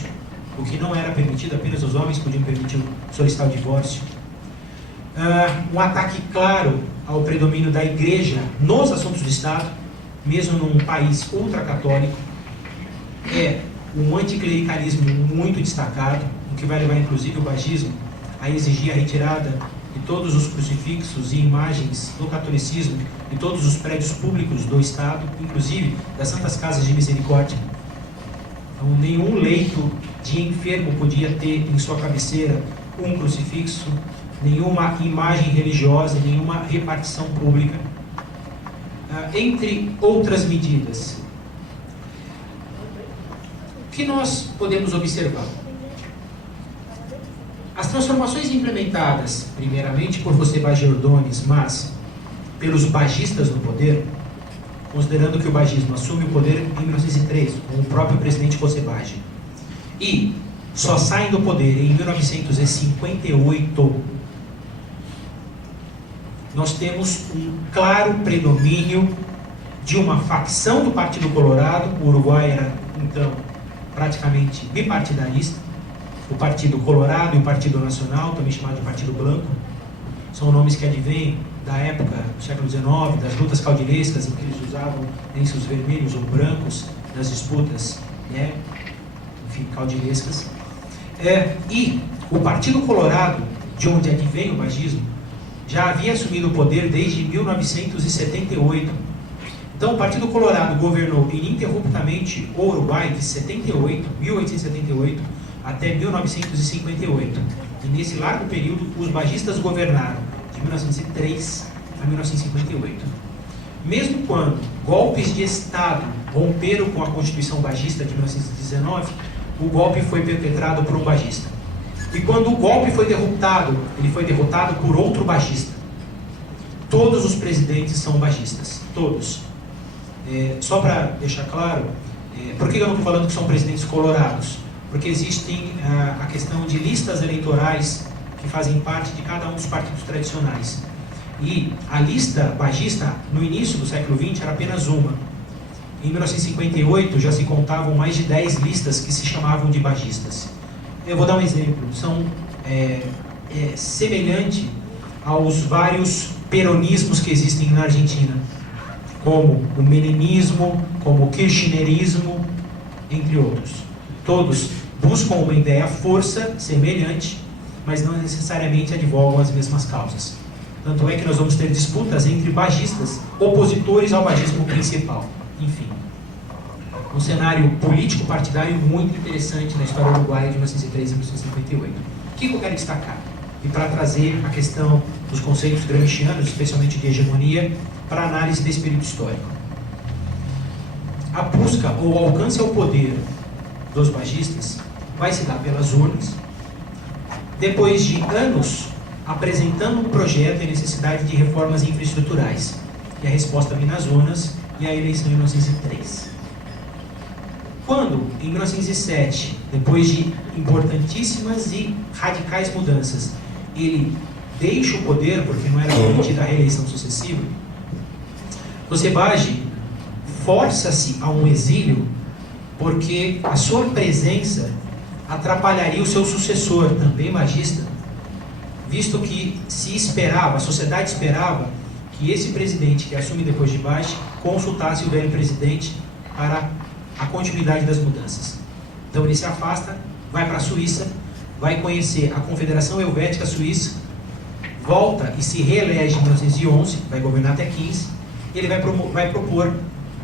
o que não era permitido, apenas os homens podiam permitir solicitar o divórcio. Um ataque claro ao predomínio da igreja nos assuntos do Estado, mesmo num país ultracatólico. Um anticlericalismo muito destacado, o que vai levar inclusive o bagismo a exigir a retirada de todos os crucifixos e imagens do catolicismo e todos os prédios públicos do Estado, inclusive das Santas Casas de Misericórdia. Então, nenhum leito de enfermo podia ter em sua cabeceira um crucifixo, nenhuma imagem religiosa, nenhuma repartição pública, entre outras medidas. O que nós podemos observar? As transformações implementadas, primeiramente por José Bagé Ordóñez, mas pelos bagistas no poder, considerando que o bagismo assume o poder em 1903, com o próprio presidente José Bagé, e só saem do poder em 1958, nós temos um claro predomínio de uma facção do Partido Colorado. O Uruguai era, então, praticamente bipartidarista. O Partido Colorado e o Partido Nacional, também chamado de Partido Branco, são nomes que advêm da época do século XIX, das lutas caudilescas, em que eles usavam lenços vermelhos ou brancos nas disputas, enfim, caudilescas. E o Partido Colorado, de onde advém o bagismo, já havia assumido o poder desde 1978. Então, o Partido Colorado governou ininterruptamente o Uruguai de 1878, até 1958. E nesse largo período, os bagistas governaram de 1903 a 1958. Mesmo quando golpes de Estado romperam com a Constituição bagista de 1919, o golpe foi perpetrado por um bagista. E quando o golpe foi derrotado, ele foi derrotado por outro bagista. Todos os presidentes são bagistas, todos. Só para deixar claro, por que eu não estou falando que são presidentes colorados? Porque existem a questão de listas eleitorais que fazem parte de cada um dos partidos tradicionais. E a lista bagista, no início do século XX, era apenas uma. Em 1958, já se contavam mais de 10 listas que se chamavam de bagistas. Eu vou dar um exemplo. São semelhante aos vários peronismos que existem na Argentina, como o menemismo, como o kirchnerismo, entre outros. Todos buscam uma ideia força semelhante, mas não necessariamente advogam as mesmas causas. Tanto é que nós vamos ter disputas entre bagistas, opositores ao bagismo principal. Enfim, um cenário político-partidário muito interessante na história uruguaia de 1903 a 1958. O que eu quero destacar? E para trazer a questão dos conceitos gramscianos, especialmente de hegemonia, para a análise desse período histórico. A busca ou alcance ao poder dos bagistas vai se dar pelas urnas, depois de anos apresentando um projeto e necessidade de reformas infraestruturais. E a resposta vem nas urnas e a eleição em 1903. Quando, em 1907, depois de importantíssimas e radicais mudanças, ele deixa o poder, porque não era permitida a reeleição sucessiva, José Bagé força-se a um exílio porque a sua presença atrapalharia o seu sucessor, também bagista, visto que se esperava, a sociedade esperava, que esse presidente que assume depois de Bagé consultasse o velho presidente para a continuidade das mudanças. Então ele se afasta, vai para a Suíça, vai conhecer a Confederação Helvética Suíça, volta e se reelege em 1911, vai governar até 15. Ele vai propor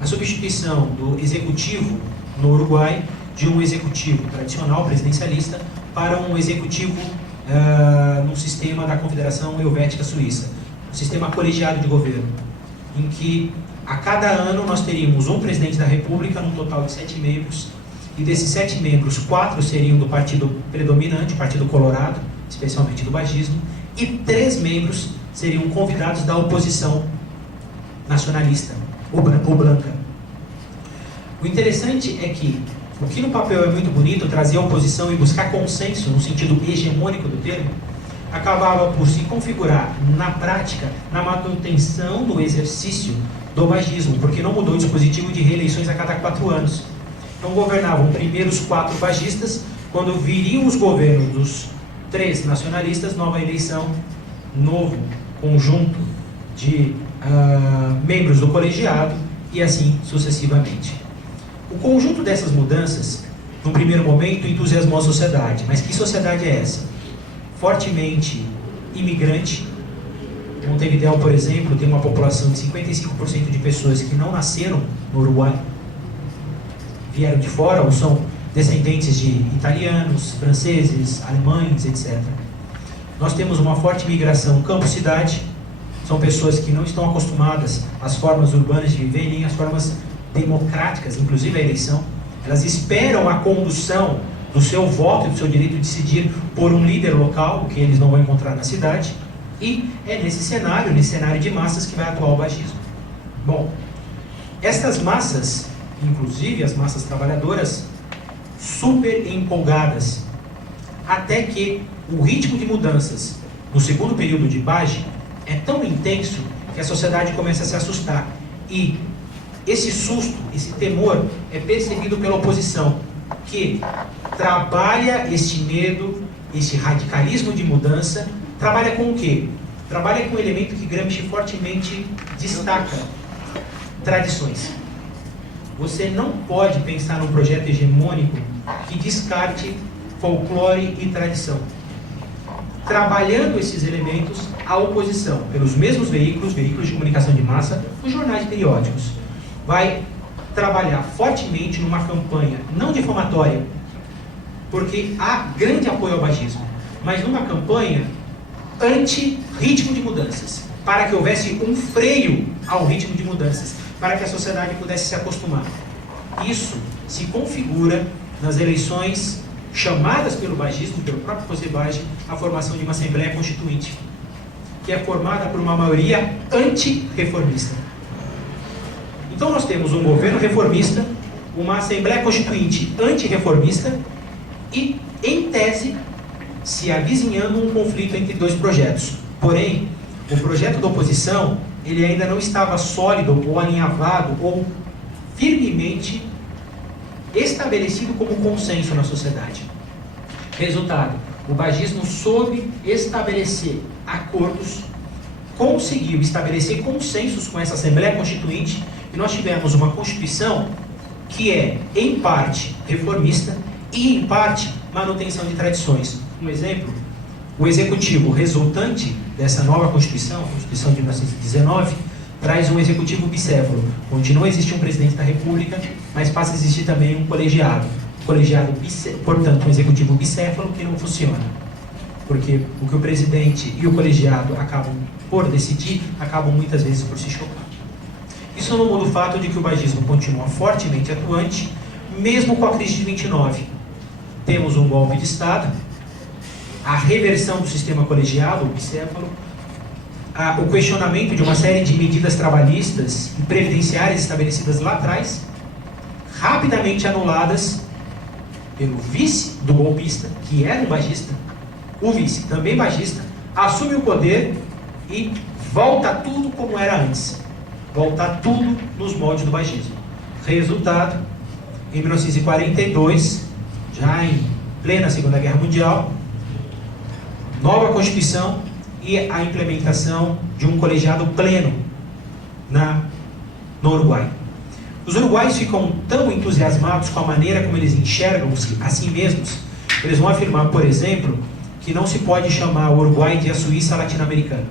a substituição do executivo no Uruguai de um executivo tradicional, presidencialista, para um executivo no sistema da Confederação Helvética Suíça, um sistema colegiado de governo, em que a cada ano nós teríamos um presidente da República, num total de 7 membros, e desses 7 membros, 4 seriam do partido predominante, o Partido Colorado, especialmente do bagismo, e 3 membros seriam convidados da oposição nacionalista, ou branca. O interessante é que, o que no papel é muito bonito, trazer a oposição e buscar consenso, no sentido hegemônico do termo, acabava por se configurar na prática, na manutenção do exercício do bagismo, porque não mudou o dispositivo de reeleições a cada 4 anos. Então governavam primeiro os 4 bagistas, quando viriam os governos dos 3 nacionalistas, nova eleição, novo conjunto de membros do colegiado, e assim sucessivamente. O conjunto dessas mudanças, no primeiro momento, entusiasmou a sociedade. Mas que sociedade é essa? Fortemente imigrante. Montevidéu, por exemplo, tem uma população de 55% de pessoas que não nasceram no Uruguai, vieram de fora ou são descendentes de italianos, franceses, alemães, etc. Nós temos uma forte migração campo-cidade. São pessoas que não estão acostumadas às formas urbanas de viver, nem às formas democráticas, inclusive a eleição. Elas esperam a condução do seu voto e do seu direito de decidir por um líder local, que eles não vão encontrar na cidade. E é nesse cenário de massas, que vai atuar o bagismo. Bom, estas massas, inclusive as massas trabalhadoras, super empolgadas, até que o ritmo de mudanças no segundo período de Bage é tão intenso que a sociedade começa a se assustar. E esse susto, esse temor é percebido pela oposição, que trabalha este medo, esse radicalismo de mudança. Trabalha com o quê? Trabalha com um elemento que Gramsci fortemente destaca: tradições. Você não pode pensar num projeto hegemônico que descarte folclore e tradição. Trabalhando esses elementos, a oposição, pelos mesmos veículos de comunicação de massa, os jornais periódicos, vai trabalhar fortemente numa campanha não difamatória, porque há grande apoio ao bagismo, mas numa campanha anti-ritmo de mudanças, para que houvesse um freio ao ritmo de mudanças, para que a sociedade pudesse se acostumar. Isso se configura nas eleições chamadas pelo bagismo, pelo próprio José Bage, a formação de uma Assembleia Constituinte, que é formada por uma maioria anti-reformista. Então nós temos um governo reformista, uma Assembleia Constituinte anti-reformista e, em tese, se avizinhando um conflito entre 2 projetos. Porém, o projeto da oposição, ele ainda não estava sólido ou alinhavado ou firmemente estabelecido como consenso na sociedade. Resultado: o bagismo soube estabelecer acordos, conseguiu estabelecer consensos com essa Assembleia Constituinte, e nós tivemos uma Constituição que é, em parte, reformista e, em parte, manutenção de tradições. Um exemplo: o executivo resultante dessa nova Constituição, a Constituição de 1919, traz um executivo bicéfalo, onde não existe um presidente da República, mas passa a existir também um colegiado. Portanto, um executivo bicéfalo que não funciona, porque o que o presidente e o colegiado acabam por decidir, acabam muitas vezes por se chocar. Isso não muda o fato de que o bagismo continua fortemente atuante, mesmo com a crise de 29. Temos um golpe de Estado, a reversão do sistema colegiado, o bicéfalo, o questionamento de uma série de medidas trabalhistas e previdenciárias estabelecidas lá atrás, rapidamente anuladas pelo vice do golpista, que era um bagista. O vice, também bagista, assume o poder e volta tudo como era antes. Volta tudo nos moldes do bagismo. Resultado: em 1942, já em plena Segunda Guerra Mundial, nova Constituição e a implementação de um colegiado pleno no Uruguai. Os uruguaios ficam tão entusiasmados com a maneira como eles enxergam a si mesmos, eles vão afirmar, por exemplo, que não se pode chamar o Uruguai de a Suíça latino-americana.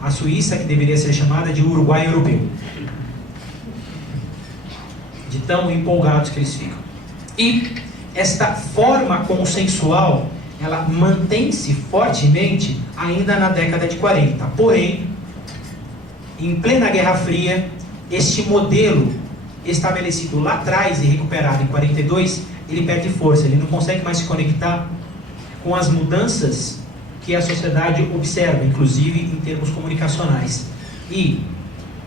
A Suíça que deveria ser chamada de Uruguai europeu. De tão empolgados que eles ficam. E esta forma consensual, ela mantém-se fortemente ainda na década de 40. Porém, em plena Guerra Fria, este modelo estabelecido lá atrás e recuperado em 42, ele perde força, ele não consegue mais se conectar com as mudanças que a sociedade observa, inclusive em termos comunicacionais. E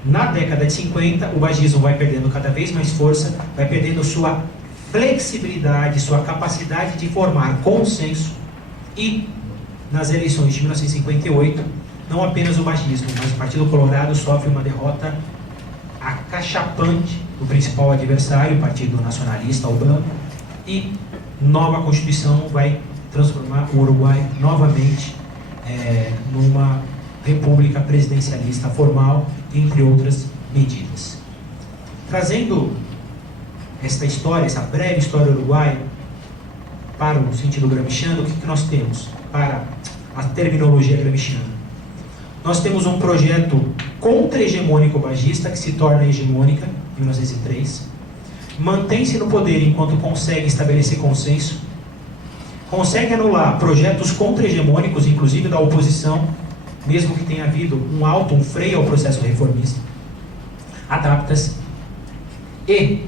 na década de 50, o bagismo vai perdendo cada vez mais força, vai perdendo sua flexibilidade, sua capacidade de formar consenso, e nas eleições de 1958, não apenas o bagismo, mas o Partido Colorado sofre uma derrota acachapante do principal adversário, o Partido Nacionalista, o BAN, e nova Constituição vai transformar o Uruguai novamente numa república presidencialista formal, entre outras medidas. Trazendo esta história, essa breve história uruguaia, para o sentido gramsciano, o que nós temos para a terminologia gramsciana? Nós temos um projeto contra-hegemônico bagista, que se torna hegemônica, em 1903, mantém-se no poder enquanto consegue estabelecer consenso, consegue anular projetos contra-hegemônicos, inclusive da oposição, mesmo que tenha havido um freio ao processo reformista, adapta-se e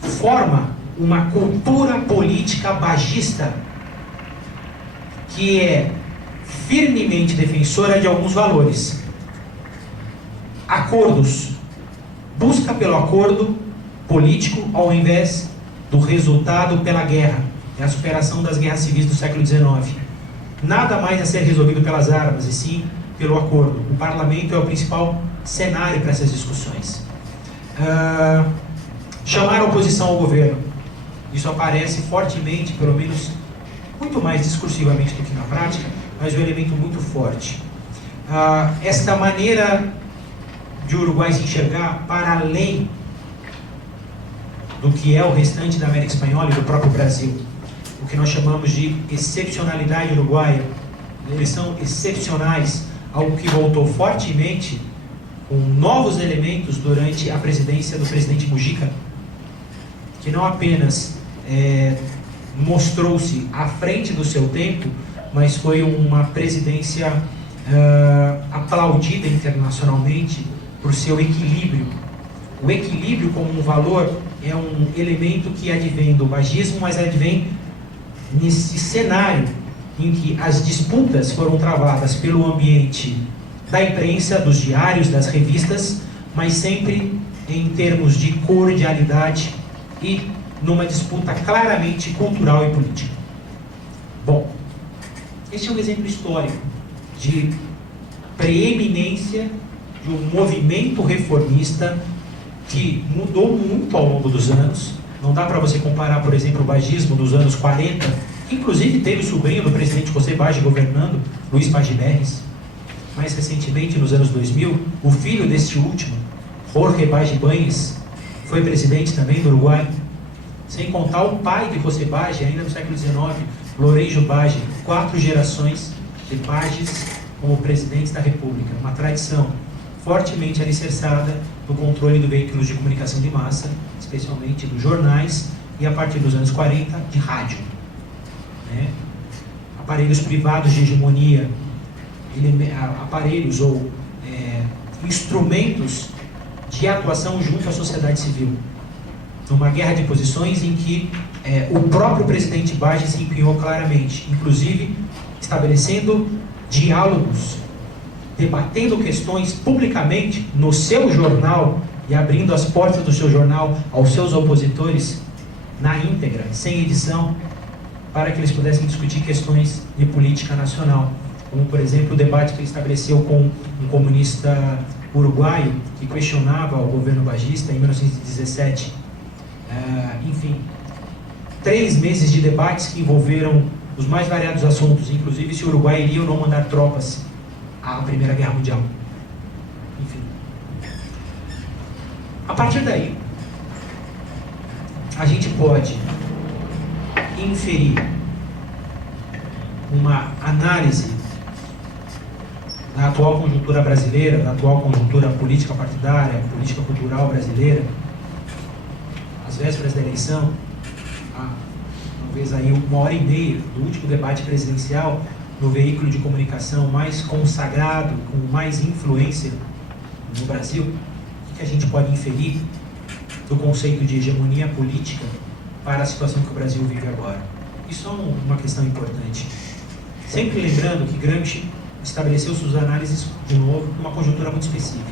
forma uma cultura política bagista que é firmemente defensora de alguns valores. Acordos. Busca pelo acordo político ao invés do resultado pela guerra. É a superação das guerras civis do século XIX. Nada mais a ser resolvido pelas armas, e sim pelo acordo. O parlamento é o principal cenário para essas discussões. Chamar a oposição ao governo. Isso aparece fortemente, pelo menos muito mais discursivamente do que na prática, mas é um elemento muito forte. Esta maneira de o Uruguai se enxergar para além do que é o restante da América Espanhola e do próprio Brasil. O que nós chamamos de excepcionalidade uruguaia. Eles são excepcionais, algo que voltou fortemente com novos elementos durante a presidência do presidente Mujica, que não apenas mostrou-se à frente do seu tempo, mas foi uma presidência aplaudida internacionalmente por seu equilíbrio. O equilíbrio como um valor é um elemento que advém do bagismo, mas advém nesse cenário em que as disputas foram travadas pelo ambiente da imprensa, dos diários, das revistas, mas sempre em termos de cordialidade e numa disputa claramente cultural e política. Bom, este é um exemplo histórico de preeminência de um movimento reformista que mudou muito ao longo dos anos. Não dá para você comparar, por exemplo, o bagismo dos anos 40, que inclusive teve o sobrinho do presidente José Bage governando, Luiz Paz de Berres. Mais recentemente, nos anos 2000, o filho deste último, Jorge Bage Bañez, foi presidente também do Uruguai. Sem contar o pai de José Bage, ainda no século XIX, Loureiro Bage, 4 gerações de Bages como presidentes da República. Uma tradição fortemente alicerçada no controle de veículos de comunicação de massa, especialmente dos jornais, e a partir dos anos 40, de rádio. Aparelhos privados de hegemonia, aparelhos ou instrumentos de atuação junto à sociedade civil. Numa guerra de posições em que o próprio presidente Bage se empenhou claramente, inclusive estabelecendo diálogos, debatendo questões publicamente no seu jornal e abrindo as portas do seu jornal aos seus opositores na íntegra, sem edição, para que eles pudessem discutir questões de política nacional, como, por exemplo, o debate que ele estabeleceu com um comunista uruguaio que questionava o governo bagista em 1917. Enfim, 3 meses de debates que envolveram os mais variados assuntos, inclusive se o Uruguai iria ou não mandar tropas à Primeira Guerra Mundial. Enfim. A partir daí, a gente pode inferir uma análise da atual conjuntura brasileira, da atual conjuntura política partidária, política cultural brasileira, às vésperas da eleição, talvez aí 1h30 do último debate presidencial, no veículo de comunicação mais consagrado, com mais influência no Brasil, o que a gente pode inferir do conceito de hegemonia política para a situação que o Brasil vive agora? Isso é uma questão importante. Sempre lembrando que Gramsci estabeleceu suas análises, de novo, numa conjuntura muito específica.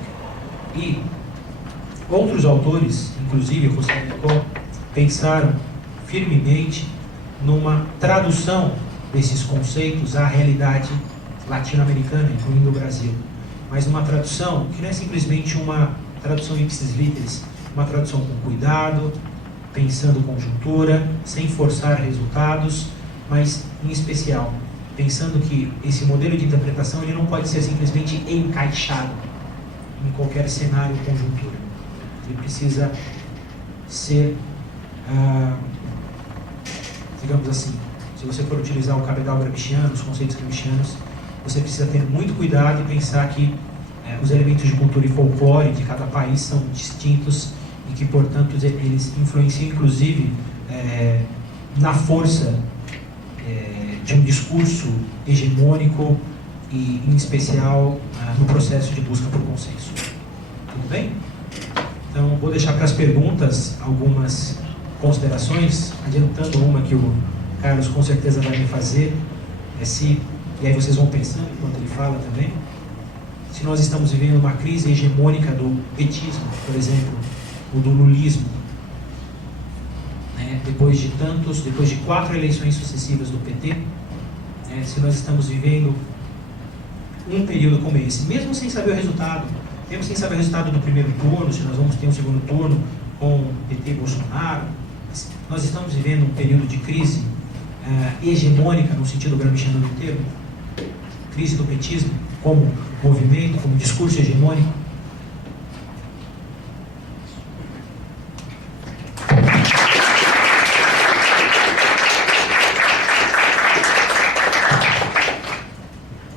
E outros autores, inclusive José Nicol, pensaram firmemente numa tradução desses conceitos à realidade latino-americana, incluindo o Brasil. Mas uma tradução que não é simplesmente uma tradução ipsis literis, uma tradução com cuidado, pensando conjuntura, sem forçar resultados, mas, em especial, pensando que esse modelo de interpretação ele não pode ser simplesmente encaixado em qualquer cenário ou conjuntura. Ele precisa ser, digamos assim, se você for utilizar o cabedal gramsciano, os conceitos gramscianos, você precisa ter muito cuidado e pensar que os elementos de cultura e folclore de cada país são distintos e que, portanto, eles influenciam, inclusive, na força de um discurso hegemônico e, em especial, no processo de busca por consenso. Tudo bem? Então, vou deixar para as perguntas algumas considerações, adiantando uma que o Carlos com certeza vai me fazer, e aí vocês vão pensando enquanto ele fala também, se nós estamos vivendo uma crise hegemônica do petismo, por exemplo, ou do lulismo, depois de 4 eleições sucessivas do PT, se nós estamos vivendo um período como esse, mesmo sem saber o resultado, mesmo sem saber o resultado do primeiro turno, se nós vamos ter um segundo turno com PT e Bolsonaro, nós estamos vivendo um período de crise hegemônica, no sentido gramsciano do termo, crise do petismo como movimento, como discurso hegemônico.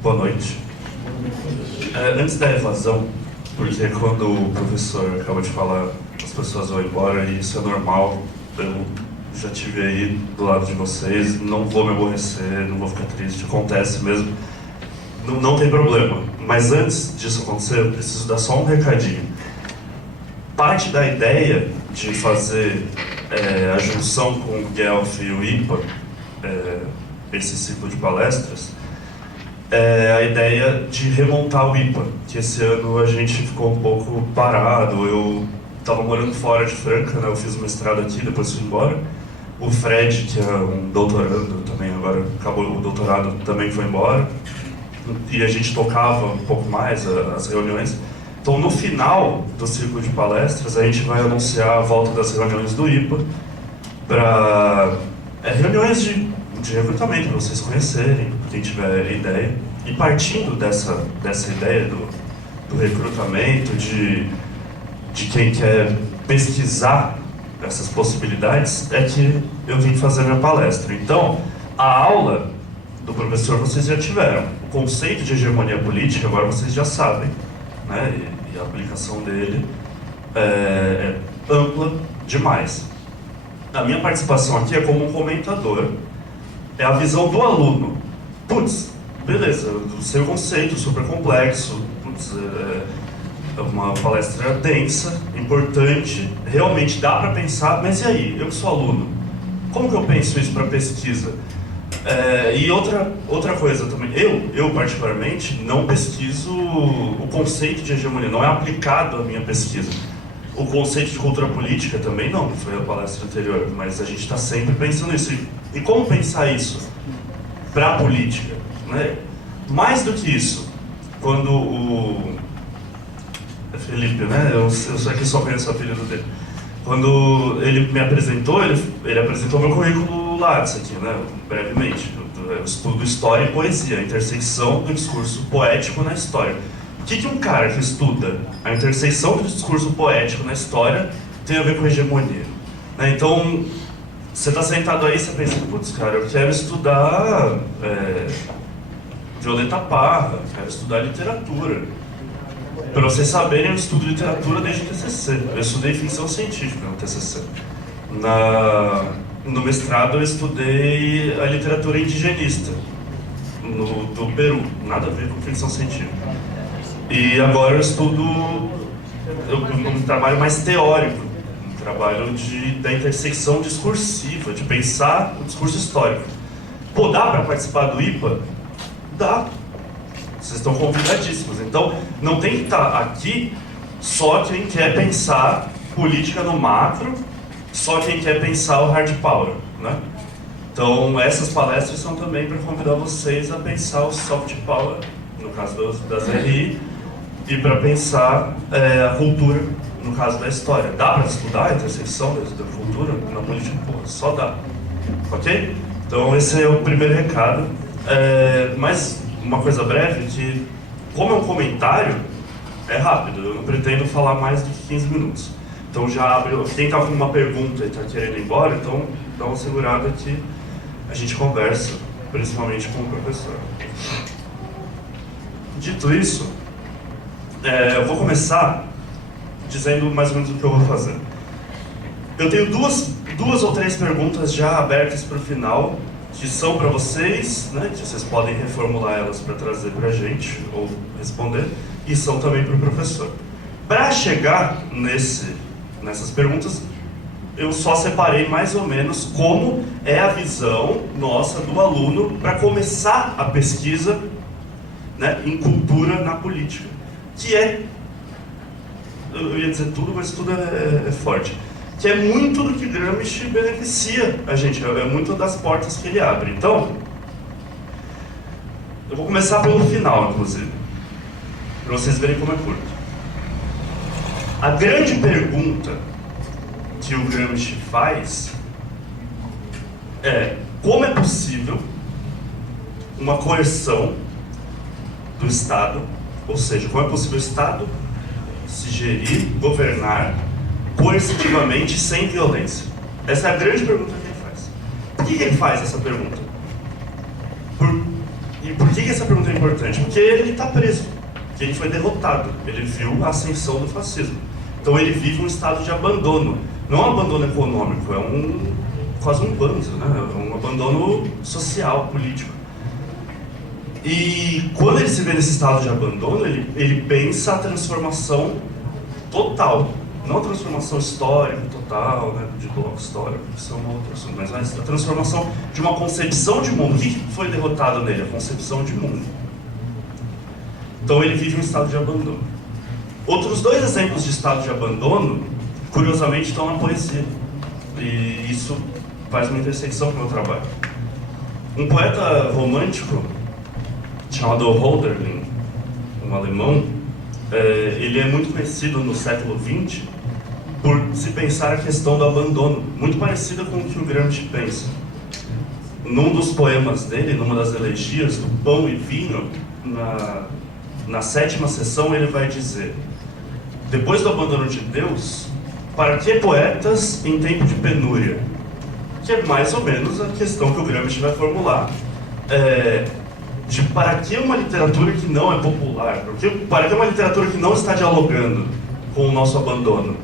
Boa noite. Antes da evasão, porque quando o professor acabou de falar, as pessoas vão embora e isso é normal, eu já estive aí do lado de vocês, não vou me aborrecer, não vou ficar triste, acontece mesmo, não tem problema. Mas antes disso acontecer, eu preciso dar só um recadinho. Parte da ideia de fazer a junção com o Guelph e o IPA, esse ciclo de palestras, a ideia de remontar o IPA, que esse ano a gente ficou um pouco parado. Eu estava morando fora de Franca, né? Eu fiz o mestrado aqui, depois fui embora. O Fred, que é um doutorando também, agora acabou o doutorado, também foi embora. E a gente tocava um pouco mais as reuniões. Então, no final do ciclo de palestras, a gente vai anunciar a volta das reuniões do IPA para reuniões de recrutamento, para vocês conhecerem, quem tiver ideia. E partindo dessa ideia do recrutamento, de quem quer pesquisar essas possibilidades, é que eu vim fazer minha palestra. Então, a aula do professor vocês já tiveram. O conceito de hegemonia política, agora vocês já sabem, né? E a aplicação dele é ampla demais. A minha participação aqui é como um comentador. É a visão do aluno. Putz, beleza, o seu conceito super complexo, putz, é uma palestra densa, importante, realmente dá para pensar, mas e aí, eu que sou aluno, como que eu penso isso para pesquisa? E outra coisa também, eu particularmente não pesquiso o conceito de hegemonia, não é aplicado à minha pesquisa. O conceito de cultura política também não, que foi a palestra anterior, mas a gente está sempre pensando nisso. E como pensar isso para a política? Né? Mais do que isso, quando o Felipe, né? Eu só aqui só conheço o apelido dele. Quando ele me apresentou, ele apresentou meu currículo Lattes aqui, né? Brevemente. Eu estudo história e poesia, a intersecção do discurso poético na história. O que um cara que estuda a intersecção do discurso poético na história tem a ver com hegemonia? Né? Então, você está sentado aí e você pensa, putz, cara, eu quero estudar Violeta Parra, quero estudar literatura. Para vocês saberem, eu estudo literatura desde o TCC. Eu estudei ficção científica no TCC. No mestrado eu estudei a literatura indigenista do Peru, nada a ver com ficção científica. E agora eu estudo um trabalho mais teórico, um trabalho da intersecção discursiva, de pensar o discurso histórico. Pô, dá para participar do IPA? Dá. Vocês estão convidadíssimos. Então, não tem que estar aqui só quem quer pensar política no macro, só quem quer pensar o hard power, né? Então, essas palestras são também para convidar vocês a pensar o soft power, no caso das RI, e para pensar a cultura, no caso da história. Dá para estudar a intersecção da cultura na política? Pô, só dá. Ok? Então, esse é o primeiro recado. Mas uma coisa breve, que como é um comentário, é rápido, eu não pretendo falar mais do que 15 minutos. Então já abre, quem está com uma pergunta e está querendo ir embora, então dá uma segurada que a gente conversa, principalmente com o professor. Dito isso, eu vou começar dizendo mais ou menos o que eu vou fazer. Eu tenho duas ou três perguntas já abertas para o final, que são para vocês, né, que vocês podem reformular elas para trazer para a gente, ou responder, e são também para o professor. Para chegar nessas perguntas, eu só separei mais ou menos como é a visão nossa do aluno para começar a pesquisa, né, em cultura na política, que eu ia dizer tudo, mas tudo é forte, que é muito do que Gramsci beneficia a gente, é muito das portas que ele abre. Então, eu vou começar pelo final, inclusive, para vocês verem como é curto. A grande pergunta que o Gramsci faz é: como é possível uma coerção do Estado, ou seja, como é possível o Estado se gerir, governar coercitivamente, sem violência? Essa é a grande pergunta que ele faz. Por que ele faz essa pergunta? E por que essa pergunta é importante? Porque ele está preso, porque ele foi derrotado, ele viu a ascensão do fascismo. Então ele vive um estado de abandono, não um abandono econômico, quase um banzo, né? Um abandono social, político. E quando ele se vê nesse estado de abandono, ele pensa a transformação total. Não a transformação histórica total, né, de bloco histórico, que são outros assuntos, mas a transformação de uma concepção de mundo. O que foi derrotado nele? A concepção de mundo. Então ele vive um estado de abandono. Outros dois exemplos de estado de abandono, curiosamente, estão na poesia. E isso faz uma intersecção com o meu trabalho. Um poeta romântico chamado Hölderlin, um alemão, ele é muito conhecido no século XX por se pensar a questão do abandono, muito parecida com o que o Gramsci pensa. Num dos poemas dele, numa das elegias, do Pão e Vinho, na 7ª seção, ele vai dizer: depois do abandono de Deus, para que poetas em tempo de penúria? Que é mais ou menos a questão que o Gramsci vai formular. Para que uma literatura que não é popular? Para que uma literatura que não está dialogando com o nosso abandono?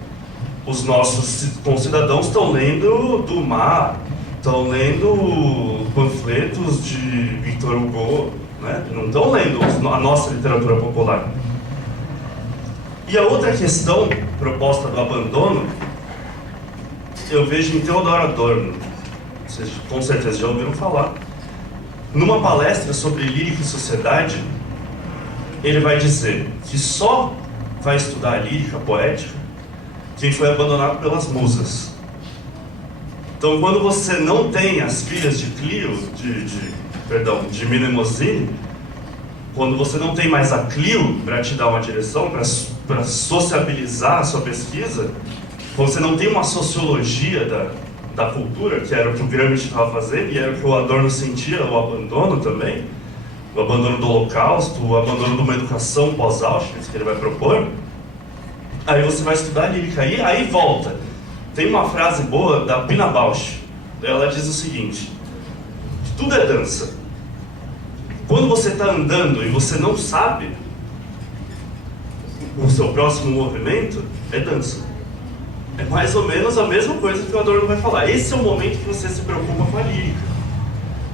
Os nossos concidadãos estão lendo Dumas, estão lendo panfletos de Victor Hugo, né? Não estão lendo a nossa literatura popular. E a outra questão proposta do abandono, eu vejo em Theodor Adorno. Vocês com certeza já ouviram falar. Numa palestra sobre lírica e sociedade, ele vai dizer que só vai estudar a lírica poética quem foi abandonado pelas musas. Então, quando você não tem as filhas de Clio, de Mnemosyne, quando você não tem mais a Clio para te dar uma direção, para sociabilizar a sua pesquisa, quando você não tem uma sociologia da cultura, que era o que o Gramsci estava fazendo, e era o que o Adorno sentia, o abandono também, o abandono do Holocausto, o abandono de uma educação pós-Auschwitz, que ele vai propor, aí você vai estudar lírica, aí volta Tem uma frase boa da Pina Bausch. Ela diz o seguinte: tudo é dança. Quando você está andando e você não sabe o seu próximo movimento, é dança. É mais ou menos a mesma coisa que o Adorno vai falar. Esse é o momento que você se preocupa com a lírica.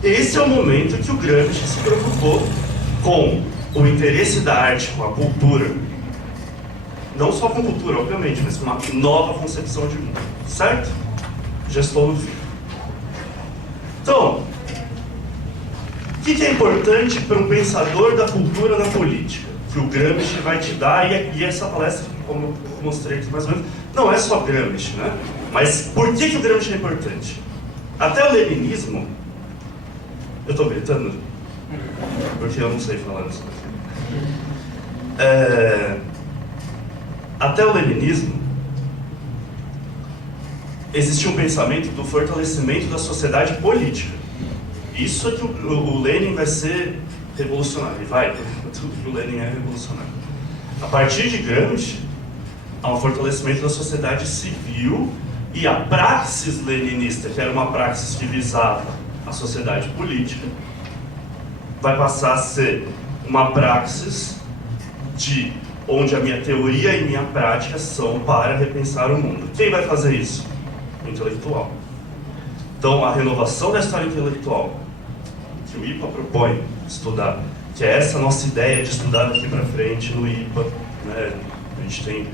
Esse é o momento que o Gramsci se preocupou com o interesse da arte, com a cultura. Não só com cultura, obviamente, mas com uma nova concepção de mundo. Certo? Já estou no fim. Então, o que é importante para um pensador da cultura na política? Que o Gramsci vai te dar, e essa palestra, como eu mostrei aqui mais ou menos, não é só Gramsci, né? Mas por que o Gramsci é importante? Até o leninismo, eu estou gritando, porque eu não sei falar isso. Até o leninismo, existia um pensamento do fortalecimento da sociedade política. Isso é que o Lenin vai ser revolucionário, o Lenin é revolucionário. A partir de Gramsci, há um fortalecimento da sociedade civil, e a praxis leninista, que era uma praxis que visava a sociedade política, vai passar a ser uma praxis onde a minha teoria e minha prática são para repensar o mundo. Quem vai fazer isso? O intelectual. Então, a renovação da história intelectual que o IPA propõe estudar, que é essa nossa ideia de estudar daqui para frente no IPA, né? A gente tem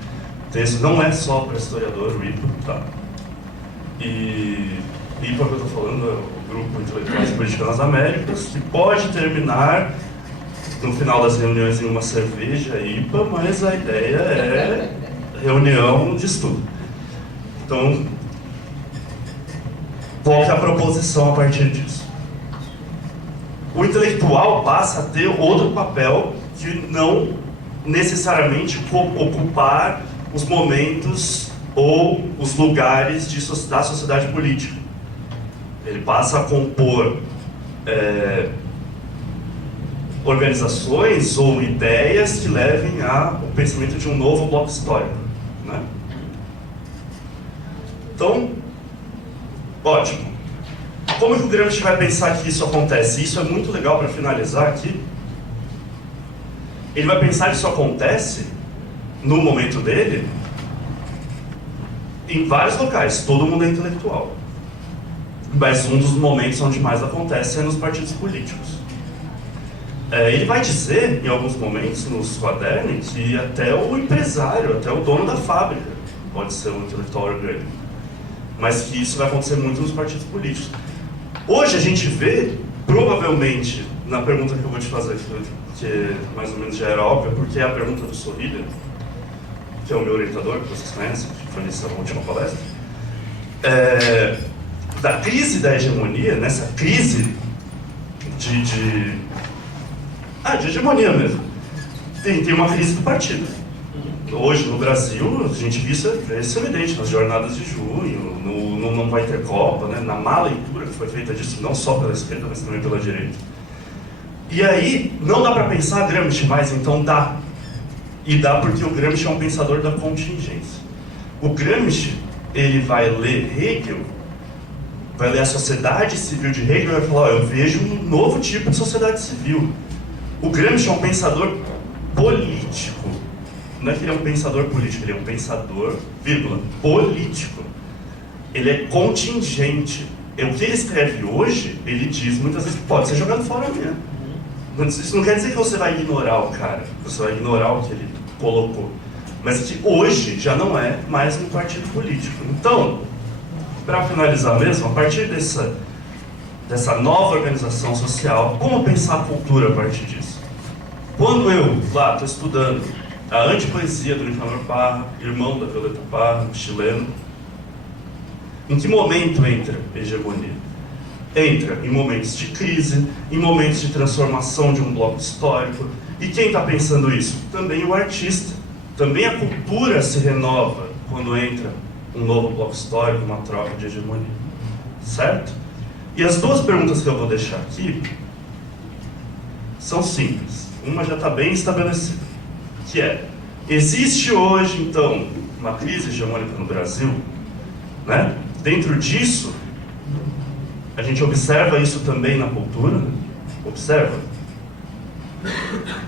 texto, não é só para historiador o IPA, tá? E IPA que eu estou falando é o Grupo Intelectuais de Política nas Américas, que pode terminar no final das reuniões em uma cerveja IPA, mas a ideia é reunião de estudo. Então, qual é a proposição a partir disso? O intelectual passa a ter outro papel que não necessariamente ocupar os momentos ou os lugares da sociedade política. Ele passa a compor organizações ou ideias que levem ao pensamento de um novo bloco histórico, né? Então, ótimo. Como que o Gramsci vai pensar que isso acontece? Isso é muito legal para finalizar aqui. Ele vai pensar que isso acontece, no momento dele, em vários locais. Todo mundo é intelectual. Mas um dos momentos onde mais acontece é nos partidos políticos. Ele vai dizer, em alguns momentos, nos quadernos, que até o empresário, até o dono da fábrica pode ser um intelectual orgânico. Mas que isso vai acontecer muito nos partidos políticos. Hoje a gente vê, provavelmente, na pergunta que eu vou te fazer, que mais ou menos já era óbvia, porque é a pergunta do Sorrilha, que é o meu orientador, que vocês conhecem, que foi nessa última palestra, da crise da hegemonia, nessa crise de hegemonia mesmo. Tem uma crise do partido. Hoje, no Brasil, a gente viu isso evidente nas jornadas de junho, não vai ter Copa, né? Na má leitura que foi feita disso, não só pela esquerda, mas também pela direita. E aí, não dá para pensar Gramsci mais, então dá. E dá porque o Gramsci é um pensador da contingência. O Gramsci, ele vai ler Hegel, vai ler a sociedade civil de Hegel e vai falar, eu vejo um novo tipo de sociedade civil. O Gramsci é um pensador político. Não é que ele é um pensador político, ele é um pensador, político. Ele é contingente. O que ele escreve hoje, ele diz muitas vezes que pode ser jogado fora amanhã. Mas isso não quer dizer que você vai ignorar o cara, você vai ignorar o que ele colocou. Mas que hoje já não é mais um partido político. Então, para finalizar mesmo, a partir dessa nova organização social, como pensar a cultura a partir disso? Quando eu, lá, estou estudando a antipoesia do Nicanor Parra, irmão da Violeta Parra, chileno, em que momento entra a hegemonia? Entra em momentos de crise, em momentos de transformação de um bloco histórico. E quem está pensando isso? Também o artista. Também a cultura se renova quando entra um novo bloco histórico, uma troca de hegemonia. Certo? E as duas perguntas que eu vou deixar aqui são simples. Uma já está bem estabelecida, que é: existe hoje, então, uma crise hegemônica no Brasil? né? Dentro disso, a gente observa isso também na cultura, observa?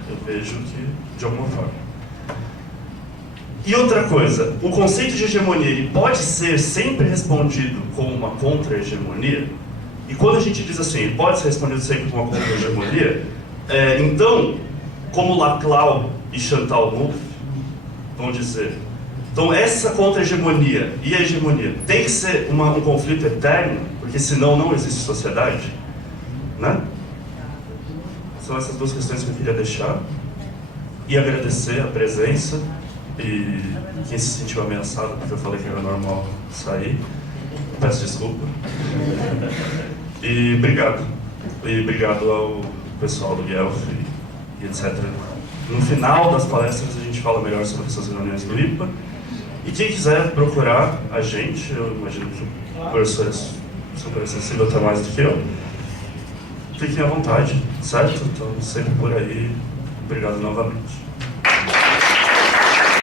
Eu vejo que, de alguma forma. E outra coisa, o conceito de hegemonia ele pode ser sempre respondido como uma contra-hegemonia? E quando a gente diz assim, ele pode ser respondido sempre como uma contra-hegemonia, então, como Laclau e Chantal Mouffe vão dizer, então essa contra-hegemonia e a hegemonia tem que ser um conflito eterno, porque senão não existe sociedade, né? São essas duas questões que eu queria deixar. E agradecer a presença e quem se sentiu ameaçado porque eu falei que era normal sair, peço desculpa. E obrigado. E obrigado ao pessoal do Guelph e etc. No final das palestras a gente fala melhor sobre essas reuniões do IPA. E quem quiser procurar a gente, eu imagino que o professor é super acessível até mais do que eu, fiquem à vontade, certo? Então, sempre por aí. Obrigado novamente.